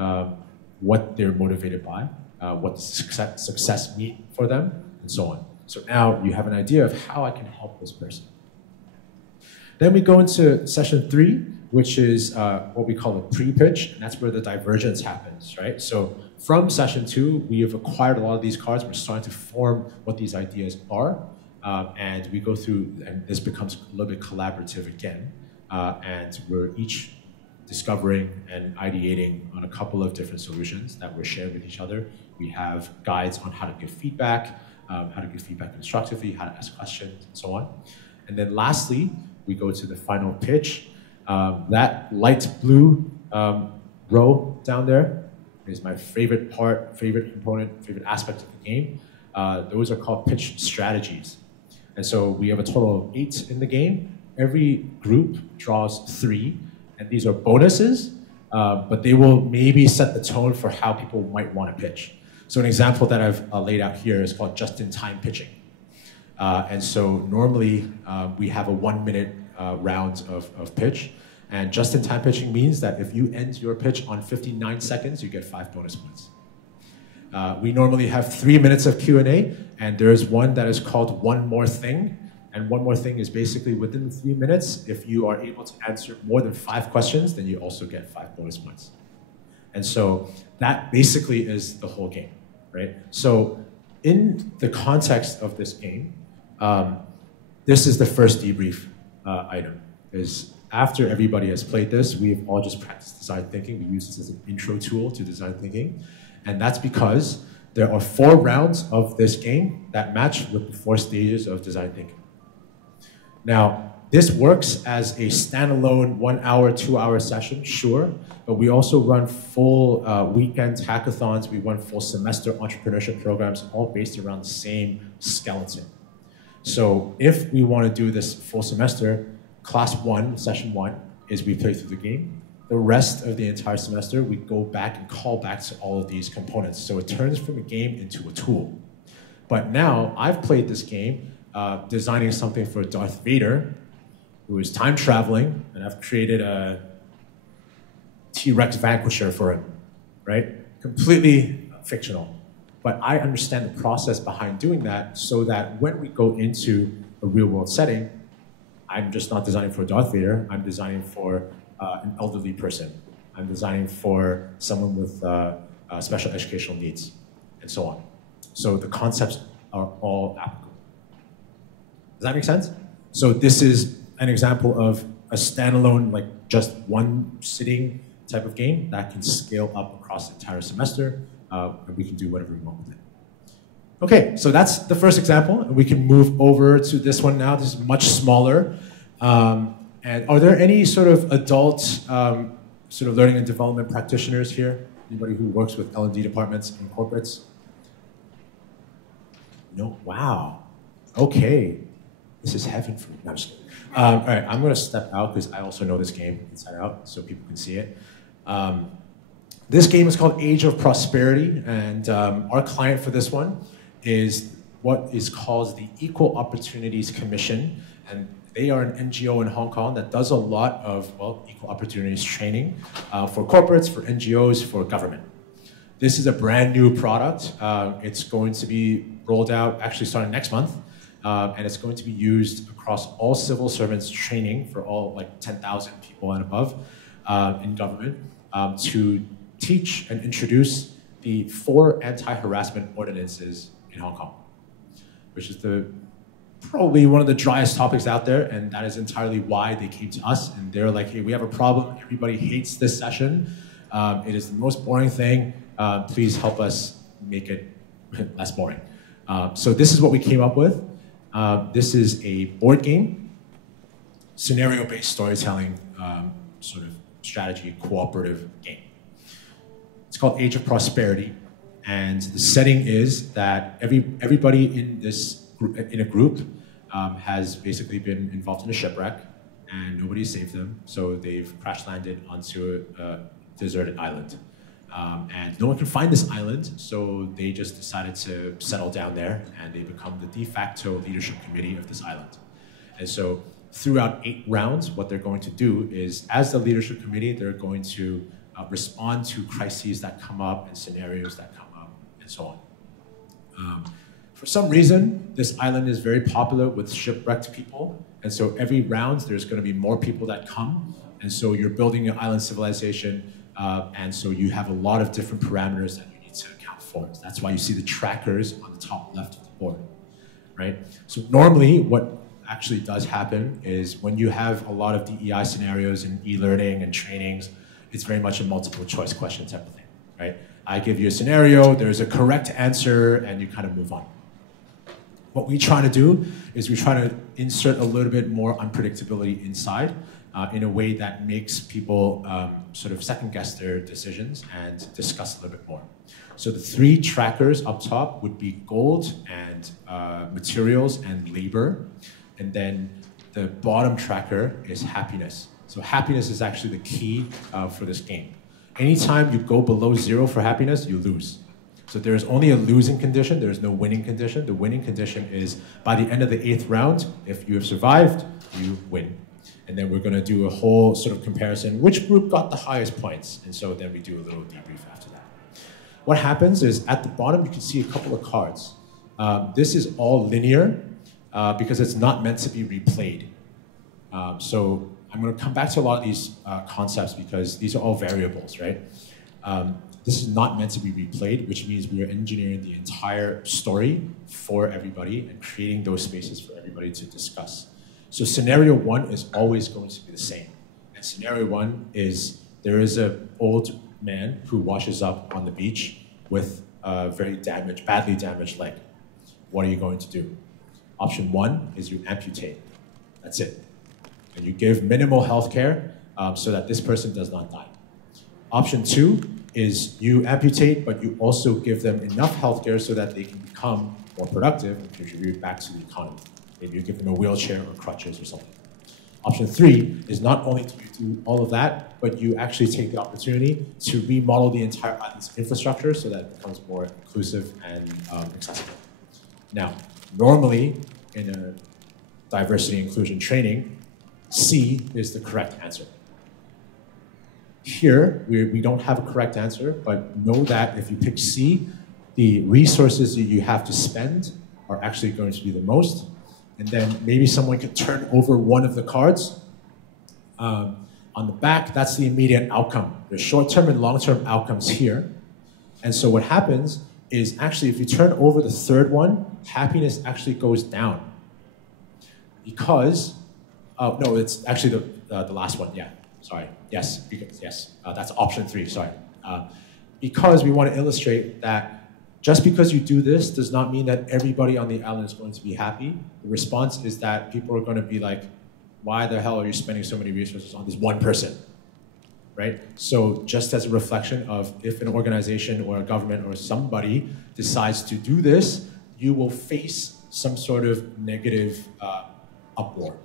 what they're motivated by, what does success mean for them, and so on. So now you have an idea of how I can help this person. Then we go into session 3, which is what we call a pre-pitch, and that's where the divergence happens, right? So from session 2, we have acquired a lot of these cards. We're starting to form what these ideas are, and we go through, and this becomes a little bit collaborative again, and we're each discovering and ideating on a couple of different solutions that we're sharing with each other. We have guides on how to give feedback constructively, how to ask questions, and so on. And then lastly, we go to the final pitch. That light blue row down there is my favorite part, favorite component, favorite aspect of the game. Those are called pitch strategies. And so we have a total of 8 in the game. Every group draws 3, and these are bonuses, but they will maybe set the tone for how people might want to pitch. So an example that I've laid out here is called just-in-time pitching. And so normally we have a 1-minute round of pitch. And just-in-time pitching means that if you end your pitch on 59 seconds, you get 5 bonus points. We normally have 3 minutes of Q&A, and there's one that is called One More Thing. And One More Thing is basically within the 3 minutes, if you are able to answer more than 5 questions, then you also get 5 bonus points. And so that basically is the whole game, right? So in the context of this game, this is the first debrief item. Is after everybody has played this, we've all just practiced design thinking. We use this as an intro tool to design thinking. And that's because there are 4 rounds of this game that match with the 4 stages of design thinking. Now, this works as a standalone 1 hour, 2 hour session, sure, but we also run full weekend hackathons. We run full semester entrepreneurship programs, all based around the same skeleton. So if we want to do this full semester, class 1, session 1, is we play through the game. The rest of the entire semester, we go back and call back to all of these components. So it turns from a game into a tool. But now I've played this game designing something for Darth Vader, who is time traveling, and I've created a T-Rex vanquisher for him, right? Completely fictional. But I understand the process behind doing that so that when we go into a real world setting, I'm just not designing for Darth Vader, I'm designing for an elderly person. I'm designing for someone with special educational needs, and so on. So the concepts are all applicable. Does that make sense? So this is an example of a standalone, like just one sitting type of game that can scale up across the entire semester, and we can do whatever we want with it. Okay, so that's the first example, and we can move over to this one now. This is much smaller. And are there any sort of adult sort of learning and development practitioners here? Anybody who works with L&D departments and corporates? No? Wow. Okay. This is heaven for me. No, I'm just kidding. All right, I'm going to step out because I also know this game inside out so people can see it. This game is called Age of Prosperity, and our client for this one is what is called the Equal Opportunities Commission, and They are an NGO in Hong Kong that does a lot of, well, equal opportunities training for corporates, for NGOs, for government. This is a brand new product. It's going to be rolled out actually starting next month. And it's going to be used across all civil servants training for all like 10,000 people and above in government to teach and introduce the 4 anti-harassment ordinances in Hong Kong, which is probably one of the driest topics out there, and that is entirely why they came to us. And they're like, hey, we have a problem. Everybody hates this session. It is the most boring thing. Please help us make it less boring. So this is what we came up with. This is a board game, scenario-based storytelling sort of strategy, cooperative game. It's called Age of Prosperity, and the setting is that everybody in a group has basically been involved in a shipwreck, and nobody saved them, so they've crash landed onto a deserted island. And no one can find this island, so they just decided to settle down there, and they become the de facto leadership committee of this island. And so throughout 8 rounds, what they're going to do is, as the leadership committee, they're going to respond to crises that come up and scenarios that come up, and so on. For some reason, this island is very popular with shipwrecked people, and so every round, there's going to be more people that come, and so you're building an island civilization. And so you have a lot of different parameters that you need to account for. That's why you see the trackers on the top left of the board, right? So normally what actually does happen is when you have a lot of DEI scenarios and e-learning and trainings, it's very much a multiple choice question type of thing, right? I give you a scenario, there's a correct answer, and you kind of move on. What we try to do is we try to insert a little bit more unpredictability inside, in a way that makes people sort of second guess their decisions and discuss a little bit more. So the 3 trackers up top would be gold and materials and labor. And then the bottom tracker is happiness. So happiness is actually the key for this game. Anytime you go below 0 for happiness, you lose. So there's only a losing condition, there's no winning condition. The winning condition is by the end of the 8th round, if you have survived, you win. And then we're going to do a whole sort of comparison, which group got the highest points? And so then we do a little debrief after that. What happens is at the bottom, you can see a couple of cards. This is all linear because it's not meant to be replayed. So I'm going to come back to a lot of these concepts because these are all variables, right? This is not meant to be replayed, which means we are engineering the entire story for everybody and creating those spaces for everybody to discuss. So scenario 1 is always going to be the same. And scenario 1 is there is an old man who washes up on the beach with a very badly damaged leg. What are you going to do? Option 1 is you amputate. That's it. And you give minimal health care so that this person does not die. Option 2 is you amputate, but you also give them enough health care so that they can become more productive and contribute back to the economy. Maybe you give them a wheelchair or crutches or something. Option 3 is not only do you do all of that, but you actually take the opportunity to remodel the entire island's infrastructure so that it becomes more inclusive and accessible. Now, normally in a diversity inclusion training, C is the correct answer. Here, we don't have a correct answer, but know that if you pick C, the resources that you have to spend are actually going to be the most. And then maybe someone could turn over one of the cards. On the back, that's the immediate outcome. There's short-term and long-term outcomes here. And so what happens is actually if you turn over the 3rd one, happiness actually goes down. Because, no, it's actually the last one, yeah, sorry. Yes, that's option 3, sorry. Because we want to illustrate that just because you do this does not mean that everybody on the island is going to be happy. The response is that people are going to be like, why the hell are you spending so many resources on this one person, right? So just as a reflection of if an organization or a government or somebody decides to do this, you will face some sort of negative uproar,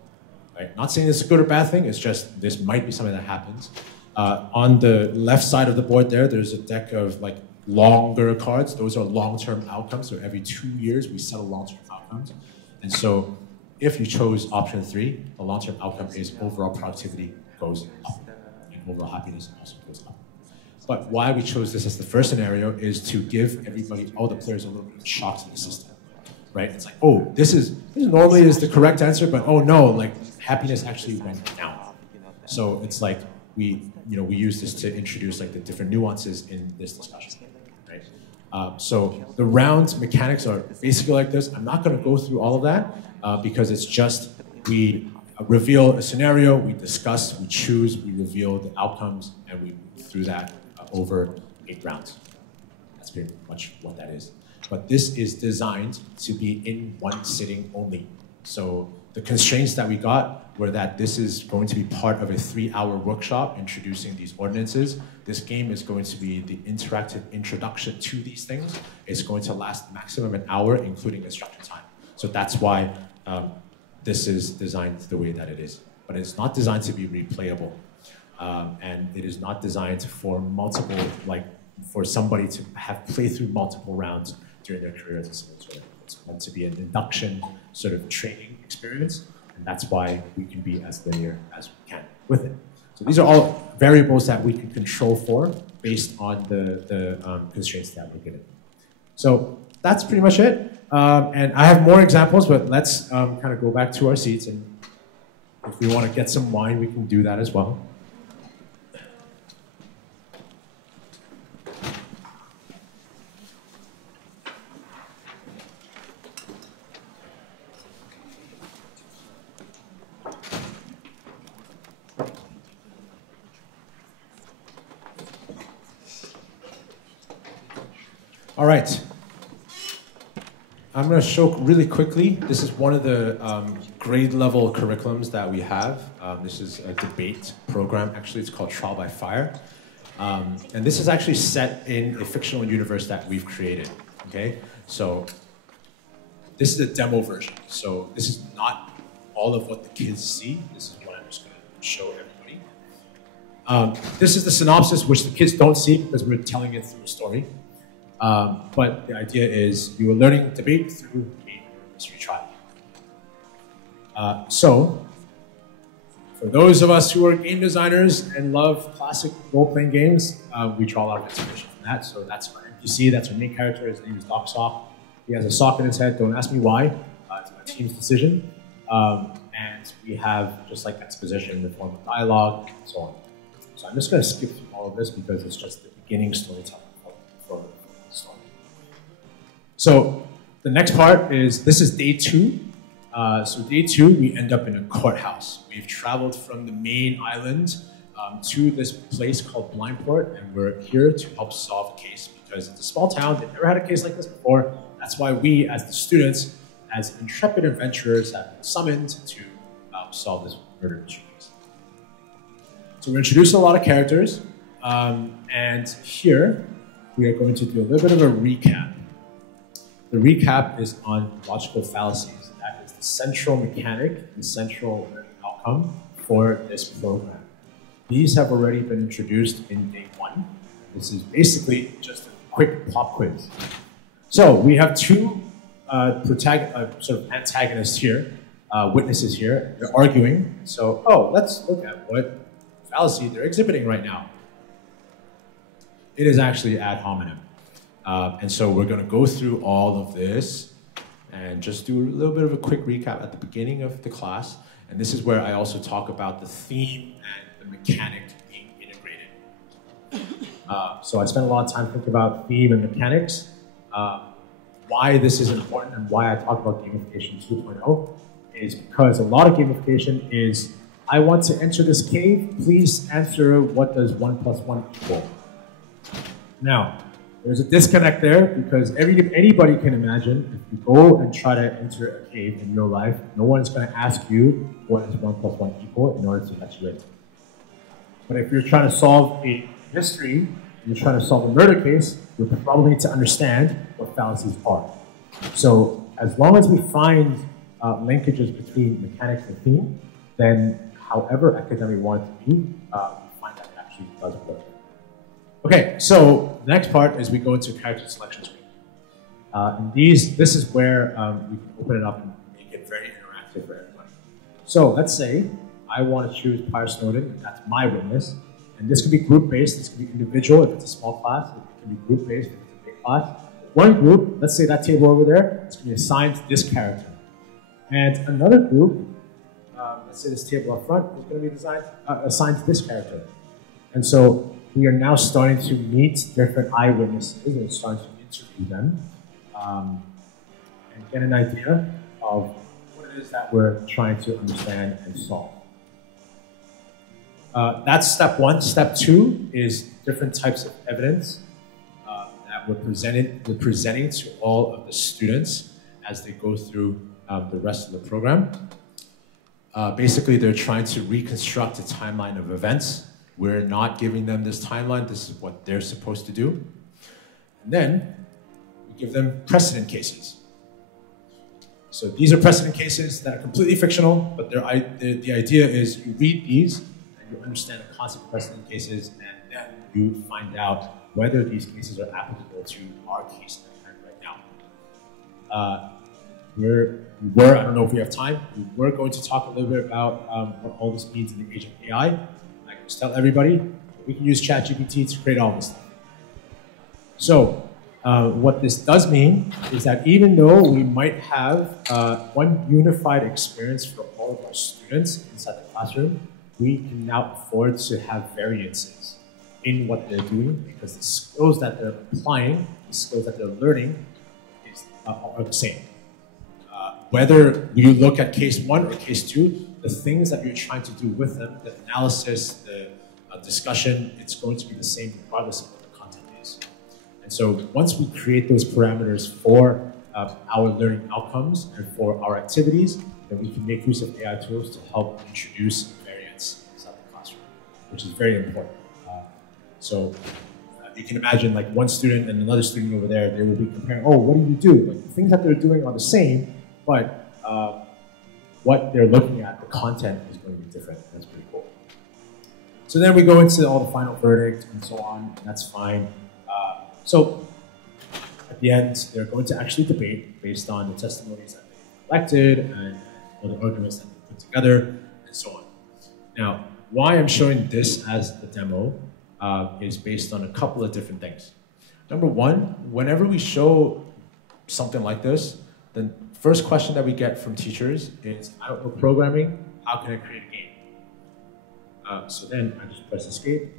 right? Not saying it's a good or bad thing, it's just this might be something that happens. On the left side of the board there's a deck of like longer cards. Those are long-term outcomes. So every 2 years, we settle long-term outcomes. And so if you chose option 3, the long-term outcome is overall productivity goes up, and overall happiness also goes up. But why we chose this as the first scenario is to give everybody, all the players, a little bit of a shock to the system, right? It's like, oh, this normally is the correct answer, but oh no, like happiness actually went down. So it's like we use this to introduce like the different nuances in this discussion, right? So the round mechanics are basically like this. I'm not going to go through all of that because it's just we reveal a scenario, we discuss, we choose, we reveal the outcomes, and we move through that over 8 rounds. That's pretty much what that is. But this is designed to be in one sitting only. So the constraints that we got were that this is going to be part of a 3-hour workshop introducing these ordinances. This game is going to be the interactive introduction to these things. It's going to last maximum an hour, including instruction time. So that's why this is designed the way that it is. But it's not designed to be replayable. And it is not designed for multiple, like for somebody to have played through multiple rounds during their career as a simulator. It's meant to be an induction sort of training experience, and that's why we can be as linear as we can with it. So these are all variables that we can control for based on the constraints that we're given. So that's pretty much it. And I have more examples, but let's kind of go back to our seats, and if we want to get some wine, we can do that as well. All right. I'm going to show really quickly. This is one of the grade level curriculums that we have. This is a debate program. Actually, it's called Trial by Fire. And this is actually set in a fictional universe that we've created. Okay? So this is a demo version. So this is not all of what the kids see. This is what I'm just going to show everybody. This is the synopsis, which the kids don't see because we're telling it through a story. But the idea is you are learning debate through a mystery trial. So, for those of us who are game designers and love classic role-playing games, we draw a lot of inspiration from that. So that's our NPC, that's our main character, his name is Doc Sock. He has a sock in his head, don't ask me why. It's my team's decision. And we have just like exposition in the form of dialogue and so on. So I'm just going to skip through all of this because it's just the beginning storytelling for the story. So the next part is, this is day 2. So day 2, we end up in a courthouse. We've traveled from the main island to this place called Blindport, and we're here to help solve a case because it's a small town. They've never had a case like this before. That's why we, as the students, as intrepid adventurers, have been summoned to solve this murder mystery case. So we introduced a lot of characters, and here we are going to do a little bit of a recap. The recap is on logical fallacies. That is the central mechanic, the central outcome for this program. These have already been introduced in day 1. This is basically just a quick pop quiz. So we have 2 sort of antagonists here, witnesses here. They're arguing. So, let's look at what fallacy they're exhibiting right now. It is actually ad hominem. And so we're going to go through all of this and just do a little bit of a quick recap at the beginning of the class. And this is where I also talk about the theme and the mechanic being integrated. So I spent a lot of time thinking about theme and mechanics, why this is important and why I talk about gamification 2.0 is because a lot of gamification is, I want to enter this cave, please answer what does 1 + 1 equal. Now, there's a disconnect there because anybody can imagine if you go and try to enter a cave in real life, no one's going to ask you what is 1 + 1 equal in order to let you in. But if you're trying to solve a mystery, you're trying to solve a murder case, you probably need to understand what fallacies are. So as long as we find linkages between mechanics and theme, then however academic we want it to be, we find that it actually does work. Okay, so the next part is we go into character selection screen. And this is where we can open it up and make it very interactive. interactive for everybody. So let's say I want to choose Pyre Snowden, and that's my witness. And this can be group-based, this can be individual if it's a small class, it can be group-based if it's a big class. One group, let's say that table over there, is going to be assigned to this character. And another group, let's say this table up front, is going to be assigned to this character. And so we are now starting to meet different eyewitnesses and starting to interview them and get an idea of what it is that we're trying to understand and solve. That's step one. Step two is different types of evidence that we're presenting to all of the students as they go through the rest of the program. Basically, they're trying to reconstruct a timeline of events. We're not giving them this timeline. This is what they're supposed to do. And then we give them precedent cases. So these are precedent cases that are completely fictional, but the idea is you read these and you understand the concept of precedent cases, and then you find out whether these cases are applicable to our case right now. I don't know if we have time, we're going to talk a little bit about what all this means in the age of AI. I can just tell everybody, we can use ChatGPT to create all this stuff. So what this does mean is that even though we might have one unified experience for all of our students inside the classroom, we can now afford to have variances in what they're doing, because the skills that they're applying, the skills that they're learning are the same. Whether you look at case one or case two, the things that you're trying to do with them, the analysis, the discussion, it's going to be the same regardless of what the content is. And so once we create those parameters for our learning outcomes and for our activities, then we can make use of AI tools to help introduce variance inside the classroom, which is very important. So you can imagine like one student and another student over there, they will be comparing, oh, what do you do? Like the things that they're doing are the same, but what they're looking at, the content is going to be different. That's pretty cool. So then we go into all the final verdict and so on, and that's fine. So at the end, they're going to actually debate based on the testimonies that they collected and all the arguments that they put together and so on. Now, why I'm showing this as the demo is based on a couple of different things. Number one, whenever we show something like this, the first question that we get from teachers is, I don't know programming, how can I create a game? So then I just press escape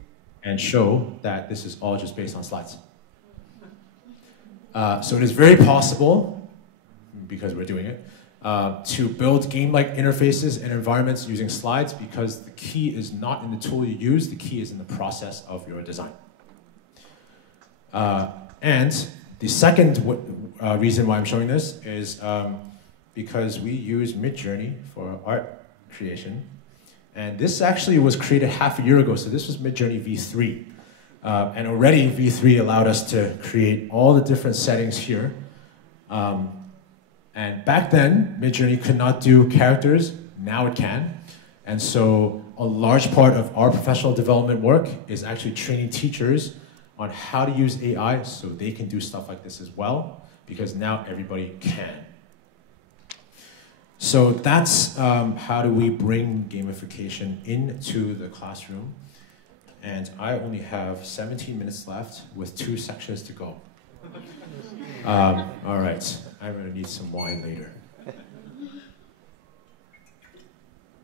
and show that this is all just based on slides. So it is very possible, because we're doing it, to build game-like interfaces and environments using slides, because the key is not in the tool you use, the key is in the process of your design. And the second reason why I'm showing this is because we use Midjourney for art creation. And this actually was created half a year ago, so this was Midjourney v3. And already v3 allowed us to create all the different settings here. And back then, Midjourney could not do characters, now it can. And so a large part of our professional development work is actually training teachers on how to use AI so they can do stuff like this as well, because now everybody can. So that's how do we bring gamification into the classroom. And I only have 17 minutes left with 2 sections to go. All right, I'm going to need some wine later.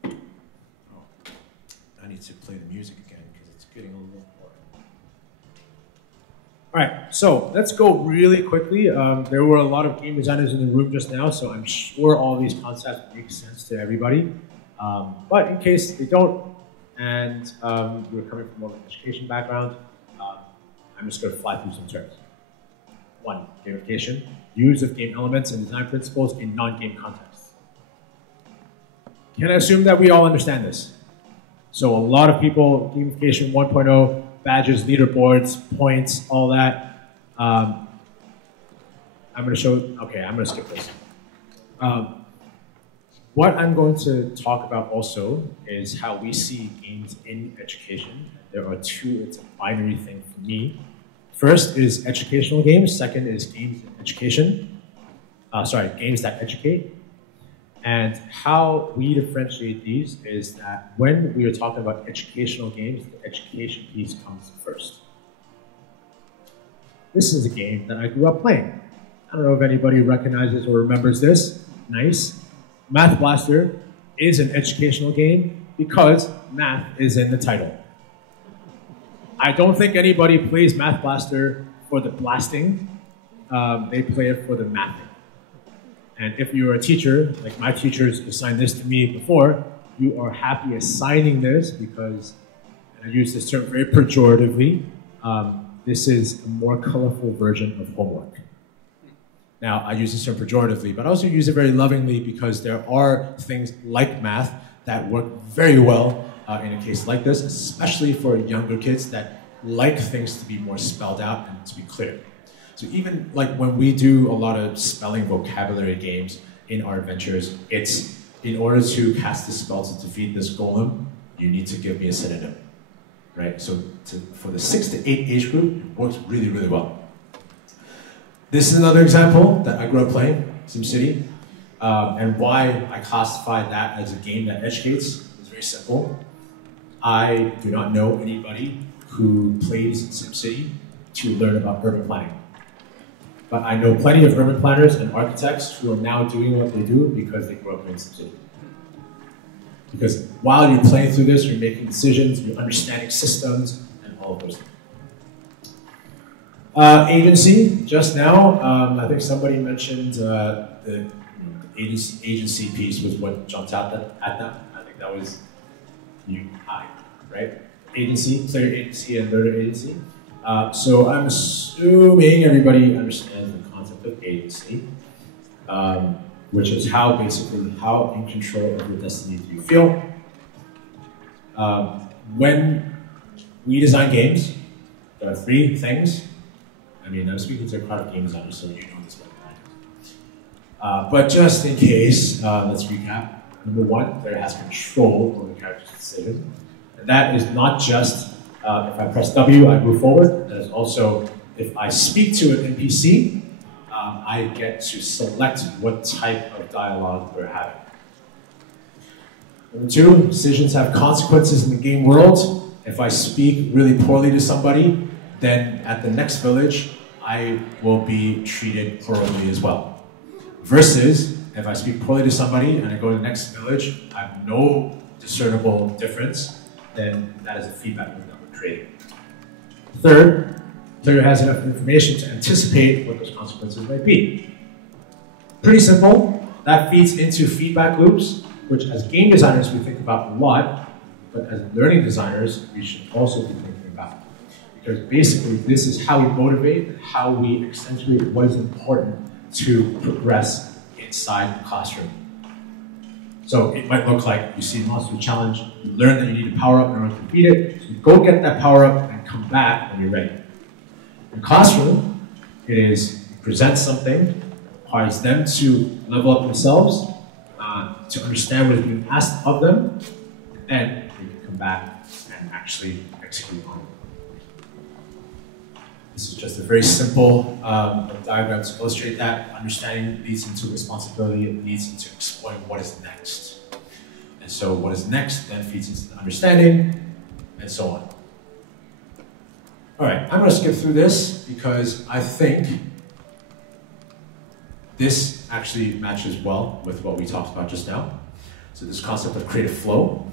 Oh, I need to play the music again because it's getting a little boring. All right, so let's go really quickly. There were a lot of game designers in the room just now, so I'm sure all these concepts make sense to everybody. But in case they don't, and you're coming from more of an education background, I'm just going to fly through some terms. 1, gamification, use of game elements and design principles in non-game contexts. Can I assume that we all understand this? So a lot of people, gamification 1.0, badges, leaderboards, points, all that. I'm going to show, okay, I'm going to skip this. What I'm going to talk about also is how we see games in education. There are 2, it's a binary thing for me. First is educational games, second is games in education. Games that educate. And how we differentiate these is that when we are talking about educational games, the education piece comes first. This is a game that I grew up playing. I don't know if anybody recognizes or remembers this. Nice. Math Blaster is an educational game because math is in the title. I don't think anybody plays Math Blaster for the blasting. They play it for the mathing. And if you're a teacher, like my teachers assigned this to me before, you are happy assigning this because, and I use this term very pejoratively, this is a more colorful version of homework. Now, I use this term pejoratively, but I also use it very lovingly because there are things like math that work very well in a case like this, especially for younger kids that like things to be more spelled out and to be clear. So even like when we do a lot of spelling vocabulary games in our adventures, it's in order to cast the spell to defeat this golem, you need to give me a synonym, right? So for the 6 to 8 age group, it works really, really well. This is another example that I grew up playing, SimCity, and why I classify that as a game that educates is very simple. I do not know anybody who plays SimCity to learn about urban planning. But I know plenty of urban planners and architects who are now doing what they do because they grew up in SimCity. Because while you're playing through this, you're making decisions, you're understanding systems, and all of those things. Agency, just now, I think somebody mentioned the agency piece was what jumped out at them. I think that was you, right? Agency, player agency, and learner agency. So I'm assuming everybody understands the concept of agency, which is how basically, how in control of your destiny do you feel. When we design games, there are 3 things. I mean, I'm speaking to a crowd of game designers, so you know this better than I do. But just in case, let's recap. Number 1, there has control over the character's decision. And that is not just if I press W, I move forward. That is also if I speak to an NPC, I get to select what type of dialogue we're having. Number 2, decisions have consequences in the game world. If I speak really poorly to somebody, then at the next village, I will be treated horribly as well. Versus, if I speak poorly to somebody and I go to the next village, I have no discernible difference, then that is a feedback loop that we're creating. Third, the player has enough information to anticipate what those consequences might be. Pretty simple. That feeds into feedback loops, which as game designers we think about a lot, but as learning designers, we should also be thinking about. Because basically, this is how we motivate and how we accentuate what is important to progress inside the classroom. So it might look like you see a monster challenge, you learn that you need a power up in order to beat it, so you go get that power up and come back when you're ready. In the classroom, it is you present something, requires them to level up themselves, to understand what is being asked of them, and then they can come back and actually execute on it. This is just a very simple diagram to illustrate that. Understanding leads into responsibility, it leads into exploring what is next. And so what is next then feeds into the understanding, and so on. All right, I'm going to skip through this because I think this actually matches well with what we talked about just now. So this concept of creative flow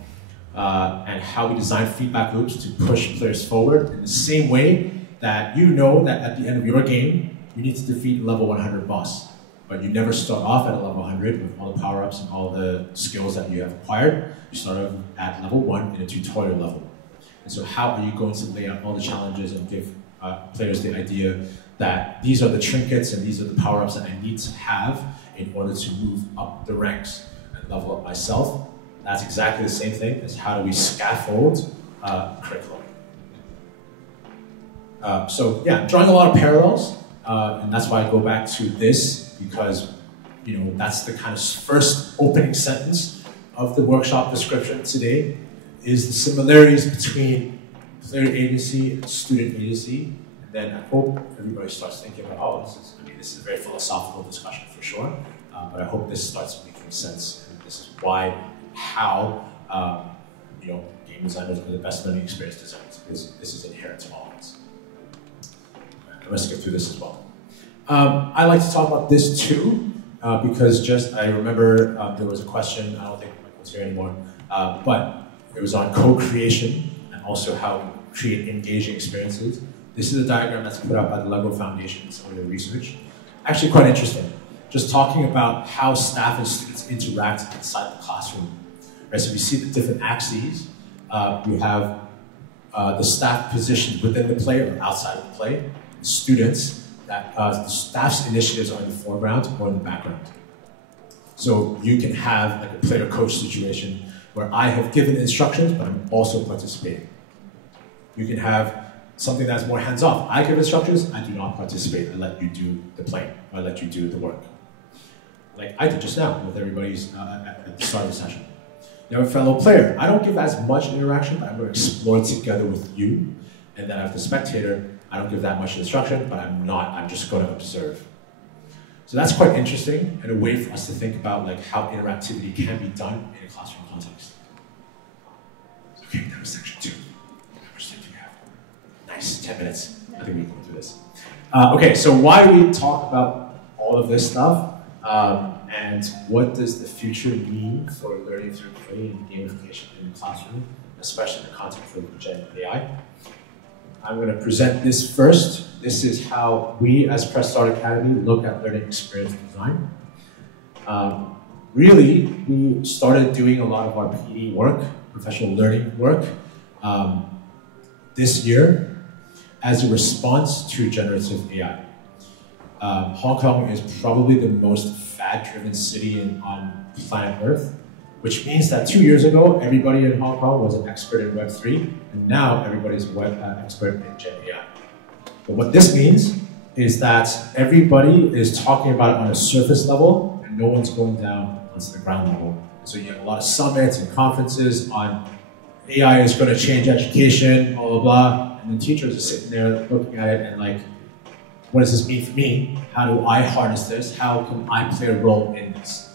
and how we design feedback loops to push players forward in the same way that you know that at the end of your game, you need to defeat a level 100 boss. But you never start off at a level 100 with all the power-ups and all the skills that you have acquired. You start off at level 1 in a tutorial level. And so how are you going to lay out all the challenges and give players the idea that these are the trinkets and these are the power-ups that I need to have in order to move up the ranks and level up myself? That's exactly the same thing as how do we scaffold curriculum. So yeah, drawing a lot of parallels, and that's why I go back to this, because that's the kind of first opening sentence of the workshop description today, is the similarities between player agency and student agency. And then I hope everybody starts thinking about, oh, this is a very philosophical discussion for sure, but I hope this starts making making sense. And this is why, how, game designers are the best learning experience designers, because this is inherent to all of us. I'm going to skip through this as well. I like to talk about this too, because I remember there was a question, I don't think Michael's here anymore, but it was on co-creation and also how to create engaging experiences. This is a diagram that's put out by the Lego Foundation in some of their research. Actually quite interesting. Just talking about how staff and students interact inside the classroom. Right, so we see the different axes. We have the staff positioned within the play or outside of the play. Students, the staff's initiatives are in the foreground or in the background. So you can have like a player-coach situation where I have given instructions, but I'm also participating. You can have something that's more hands-off. I give instructions, I do not participate. I let you do the play, or I let you do the work. Like I did just now with everybody's at the start of the session. You have a fellow player. I don't give as much interaction, but I'm going to explore together with you. And then as the spectator, I don't give that much instruction, but I'm just going to observe. So that's quite interesting and a way for us to think about like how interactivity can be done in a classroom context. Okay, that was section 2. How much time do we have? Nice, 10 minutes. I think we can go through this. Okay, so why do we talk about all of this stuff? And what does the future mean for learning through play and gamification in the classroom, especially in the context of Gen AI? I'm going to present this first. This is how we, as Press Start Academy, look at learning experience design. Really, we started doing a lot of our PE work, professional learning work, this year as a response to generative AI. Hong Kong is probably the most fad-driven city on planet Earth, which means that 2 years ago, everybody in Hong Kong was an expert in Web3, and now everybody's an expert in Gen AI. But what this means is that everybody is talking about it on a surface level, and no one's going down onto the ground level. So you have a lot of summits and conferences on AI is going to change education, blah, blah, blah, and the teachers are sitting there looking at it and like, what does this mean for me? How do I harness this? How can I play a role in this?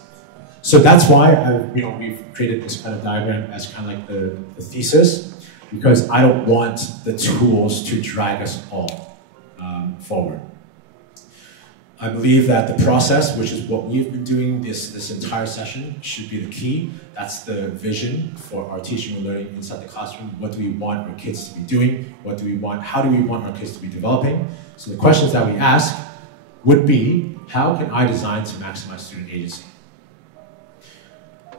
So that's why we've created this kind of diagram as kind of like the thesis, because I don't want the tools to drag us all forward. I believe that the process, which is what we've been doing this entire session, should be the key. That's the vision for our teaching and learning inside the classroom. What do we want our kids to be doing? What do we want? How do we want our kids to be developing? So the questions that we ask would be, how can I design to maximize student agency?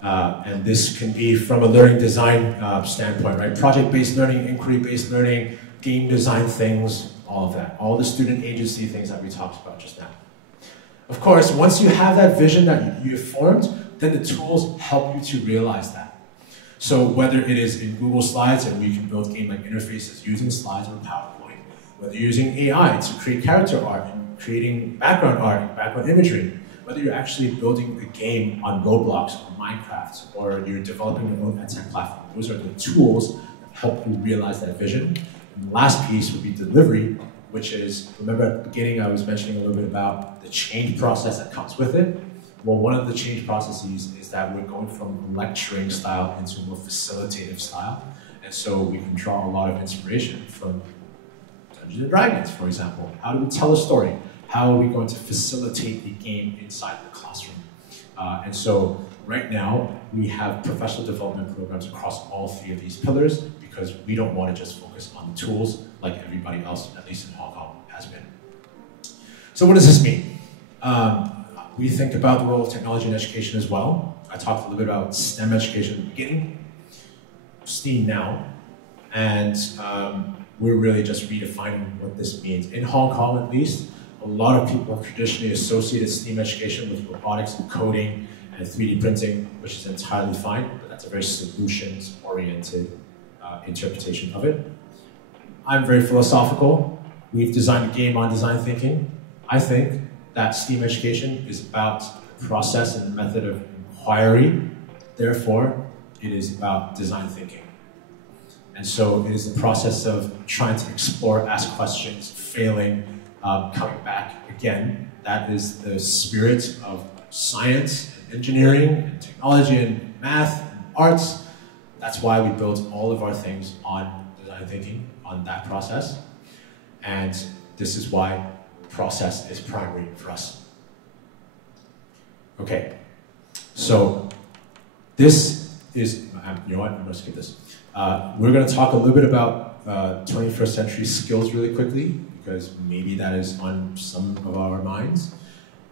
And this can be from a learning design standpoint, right? Project-based learning, inquiry-based learning, game design things, all of that. All the student agency things that we talked about just now. Of course, once you have that vision that you've formed, then the tools help you to realize that. So whether it is in Google Slides and we can build game-like interfaces using slides or PowerPoint, whether you're using AI to create character art and creating background art and background imagery, whether you're actually building a game on Roblox or Minecraft, or you're developing your own edtech platform, those are the tools that help you realize that vision. And the last piece would be delivery, which is, remember at the beginning I was mentioning a little bit about the change process that comes with it. Well, one of the change processes is that we're going from a lecturing style into a more facilitative style. And so we can draw a lot of inspiration from Dungeons and Dragons, for example. How do we tell a story? How are we going to facilitate a game inside the classroom? And so right now, we have professional development programs across all 3 of these pillars because we don't want to just focus on the tools like everybody else, at least in Hong Kong, has been. So what does this mean? We think about the role of technology in education as well. I talked a little bit about STEM education at the beginning, STEAM now, and we're really just redefining what this means. In Hong Kong, at least, a lot of people have traditionally associated STEAM education with robotics and coding and 3D printing, which is entirely fine, but that's a very solutions-oriented interpretation of it. I'm very philosophical. We've designed a game on design thinking. I think that STEAM education is about the process and the method of inquiry. Therefore, it is about design thinking. And so it is the process of trying to explore, ask questions, failing, coming back again. That is the spirit of science and engineering and technology and math and arts. That's why we built all of our things on design thinking, on that process. And this is why process is primary for us. Okay, so this is, you know what, I'm gonna skip this. We're gonna talk a little bit about 21st century skills really quickly, because maybe that is on some of our minds.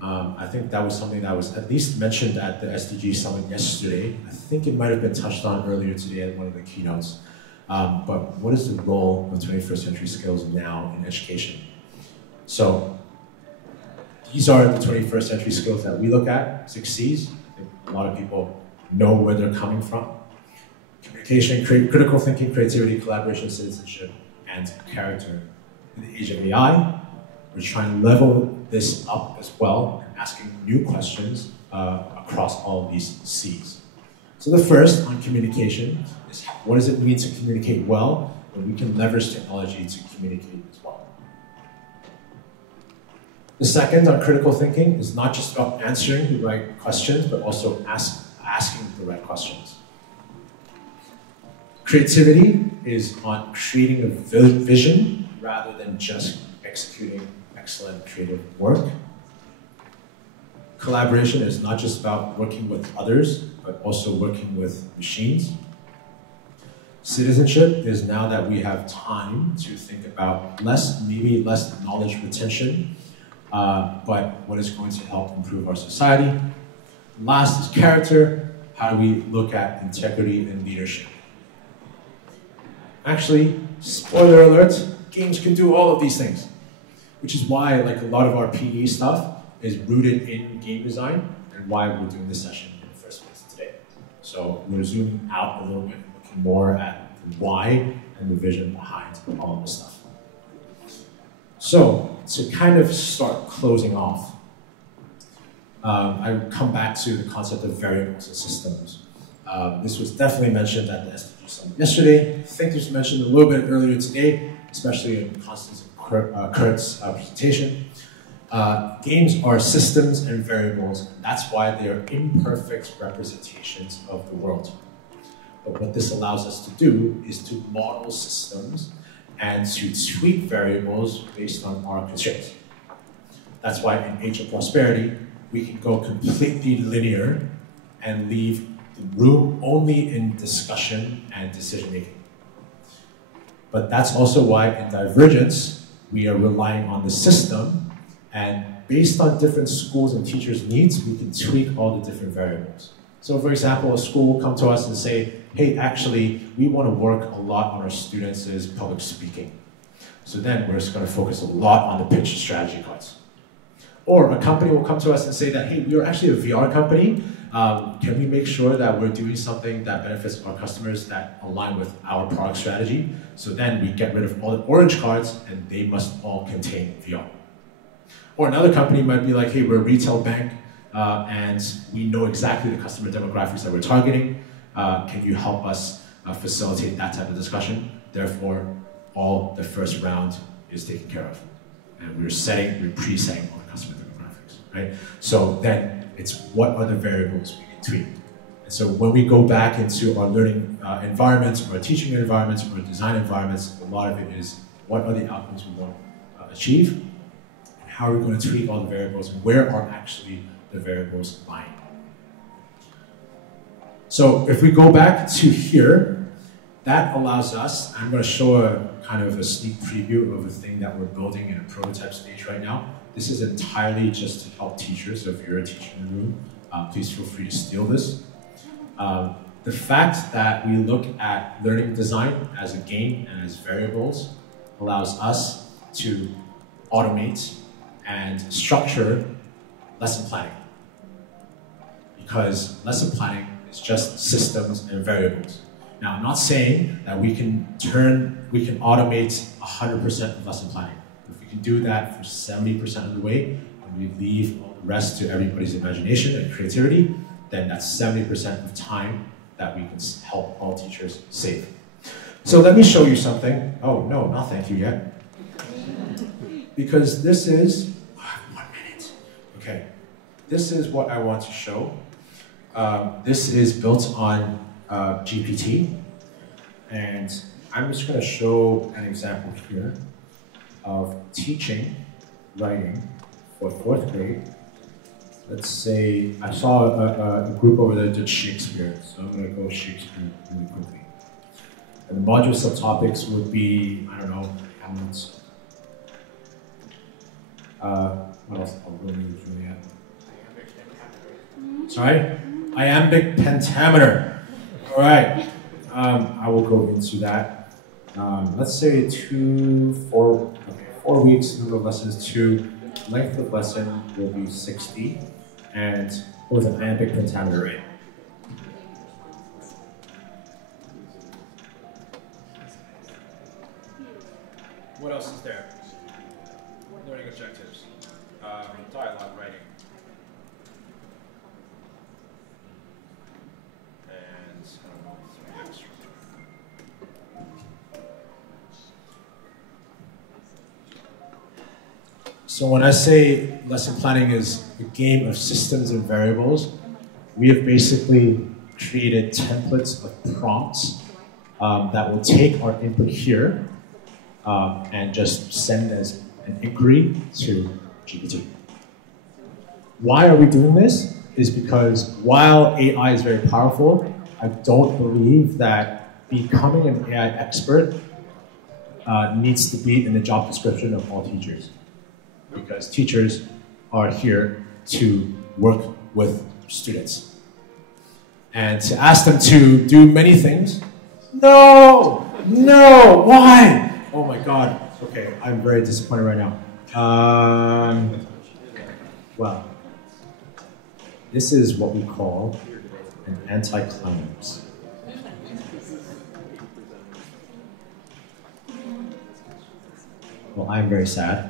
I think that was something that was at least mentioned at the SDG Summit yesterday. I think it might have been touched on earlier today at one of the keynotes. But what is the role of 21st century skills now in education? So these are the 21st century skills that we look at, 6 C's. I think a lot of people know where they're coming from. Communication, critical thinking, creativity, collaboration, citizenship, and character. In the age of AI, we're trying to level this up as well, and asking new questions across all of these C's. So the first on communication is, what does it mean to communicate well when we can leverage technology to communicate as well? The second on critical thinking is not just about answering the right questions, but also asking the right questions. Creativity is on creating a vision rather than just executing excellent creative work. Collaboration is not just about working with others, but also working with machines. Citizenship is now that we have time to think about maybe less knowledge retention, but what is going to help improve our society. Last is character. How do we look at integrity and leadership? Actually, spoiler alert, games can do all of these things, which is why like a lot of our PE stuff is rooted in game design and why we're doing this session in the first place today. So we're zooming out a little bit, looking more at the why and the vision behind all of this stuff. So to kind of start closing off, I come back to the concept of variables and systems. This was definitely mentioned at the SDG Summit yesterday. I think this was mentioned a little bit earlier today, especially in Constance and Kurt's presentation. Games are systems and variables, and that's why they are imperfect representations of the world. But what this allows us to do is to model systems and to tweak variables based on our constraints. That's why in Age of Prosperity, we can go completely linear and leave the room only in discussion and decision-making. But that's also why in Divergence, we are relying on the system, and based on different schools and teachers' needs, we can tweak all the different variables. So for example, a school will come to us and say, hey, actually, we want to work a lot on our students' public speaking. So then we're just going to focus a lot on the pitch strategy cards. Or a company will come to us and say that, hey, we are actually a VR company. Can we make sure that we're doing something that benefits our customers that align with our product strategy? So then we get rid of all the orange cards and they must all contain VR. Or another company might be like, hey, we're a retail bank and we know exactly the customer demographics that we're targeting. Can you help us facilitate that type of discussion? Therefore, all the first round is taken care of. And we're pre-setting all the customer demographics, right? So then it's what are the variables we can tweak. And so when we go back into our learning environments, or our teaching environments, or design environments, a lot of it is what are the outcomes we want to achieve, and how are we going to tweak all the variables, and where are actually the variables lying. So if we go back to here, that allows us, I'm going to show a kind of a sneak preview of a thing that we're building in a prototype stage right now. This is entirely just to help teachers. So if you're a teacher in the room, please feel free to steal this. The fact that we look at learning design as a game and as variables allows us to automate and structure lesson planning. Because lesson planning is just systems and variables. Now, I'm not saying that we can automate 100% of lesson planning. If we can do that for 70% of the way, and we leave all the rest to everybody's imagination and creativity, then that's 70% of time that we can help all teachers save. So let me show you something. Oh, no, not thank you yet. Because this is, 1 minute. Okay, this is what I want to show. This is built on GPT, and I'm just going to show an example here of teaching writing for 4th grade. Let's say I saw a group over there did Shakespeare, so I'm going to go Shakespeare really quickly. And the module subtopics would be, I don't know, Hamlet. What else? Oh, Romeo and Juliet. Sorry? Iambic pentameter. All right. I will go into that. Let's say 4 weeks, number of lessons 2. Length of lesson will be 60, and with an iambic pentameter rate. What else is there? Learning objectives. Dialogue writing. And extra. So when I say lesson planning is a game of systems and variables, we have basically created templates of prompts that will take our input here and just send as an inquiry to GPT. Why are we doing this? Is because while AI is very powerful, I don't believe that becoming an AI expert needs to be in the job description of all teachers. Because teachers are here to work with students. And to ask them to do many things, no, why? Oh my God, okay, I'm very disappointed right now. Well, this is what we call an anticlimax. Well, I'm very sad.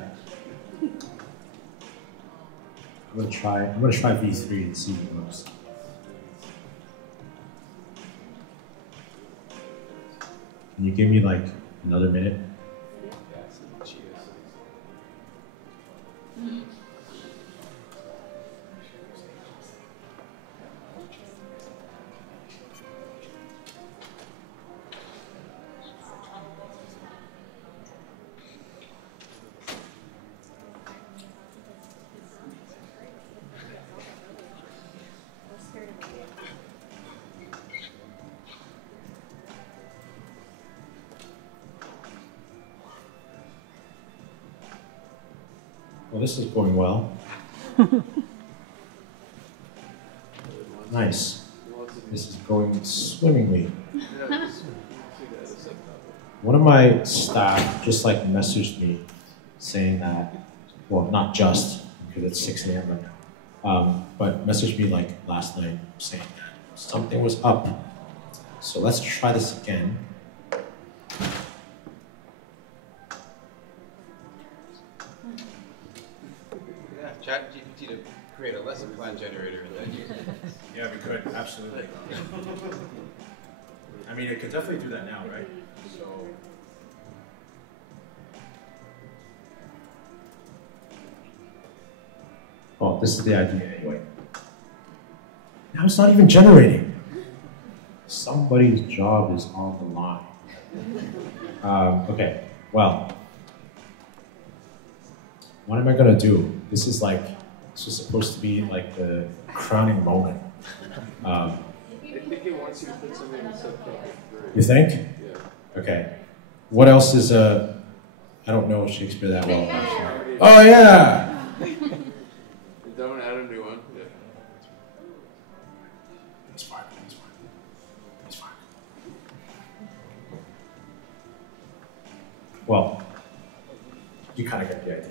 I'm gonna try V3 and see if it works. Can you give me like another minute? Well, this is going well. Nice. This is going swimmingly. One of my staff just like messaged me saying that, well, not just because it's 6 a.m. right now, but messaged me like last night saying that something was up. So let's try this again. Chat GPT to create a lesson plan generator and then use it. Yeah, we could, absolutely. I mean, it could definitely do that now, right? So. Well, this is the idea anyway. Now it's not even generating. Somebody's job is on the line. Okay, well. What am I gonna do? This is supposed to be like the crowning moment. I think it wants you to put something in the subtopic. You think? Yeah. Okay. What else is I don't know Shakespeare that well. Actually. Oh yeah. Don't add a new one. Yeah. It's fine. It's fine. It's fine. Well, you kind of get the idea.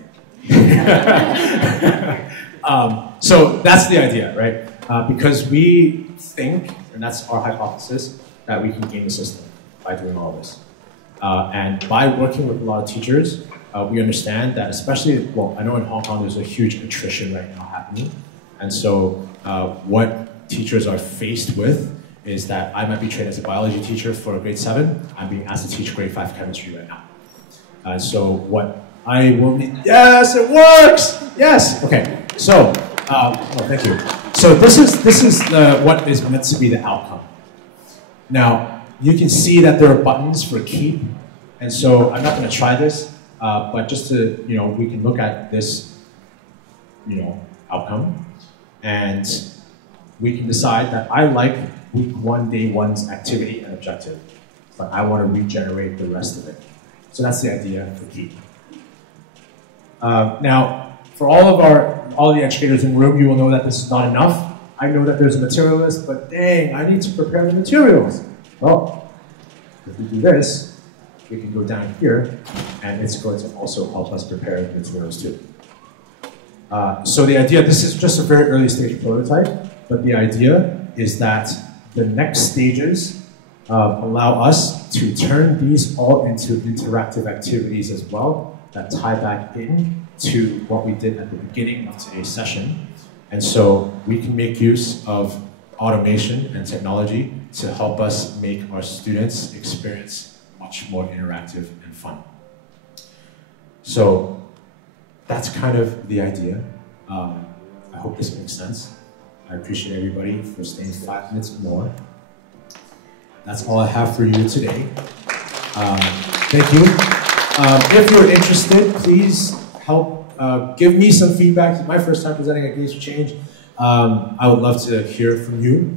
So that's the idea, right? Because we think, and that's our hypothesis, that we can game the system by doing all this. And by working with a lot of teachers, we understand that especially, well, I know in Hong Kong there's a huge attrition right now happening. And so what teachers are faced with is that I might be trained as a biology teacher for grade 7. I'm being asked to teach grade 5 chemistry right now. So what I will need, yes, it works! Yes, okay. So, oh, thank you. So this is what is meant to be the outcome. Now, you can see that there are buttons for keep, and so I'm not going to try this, but just to, we can look at this, outcome, and we can decide that I like week 1, day 1's activity and objective, but I want to regenerate the rest of it. So that's the idea for keep. Now, for all of the educators in the room, you will know that this is not enough. I know that there's a material list, but dang, I need to prepare the materials. Well, if we do this, we can go down here, and it's going to also help us prepare the materials too. So the idea, this is just a very early stage prototype, but the idea is that the next stages allow us to turn these all into interactive activities as well that tie back in to what we did at the beginning of today's session. And so we can make use of automation and technology to help us make our students' experience much more interactive and fun. So that's kind of the idea. I hope this makes sense. I appreciate everybody for staying 5 minutes more. That's all I have for you today. Thank you. If you're interested, please help give me some feedback. It's my first time presenting at Games for Change. I would love to hear from you.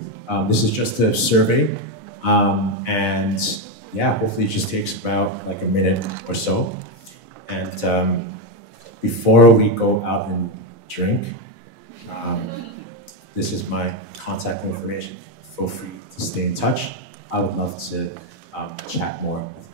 This is just a survey. And yeah, hopefully it just takes about like a minute or so. And before we go out and drink, this is my contact information. Feel free to stay in touch. I would love to chat more with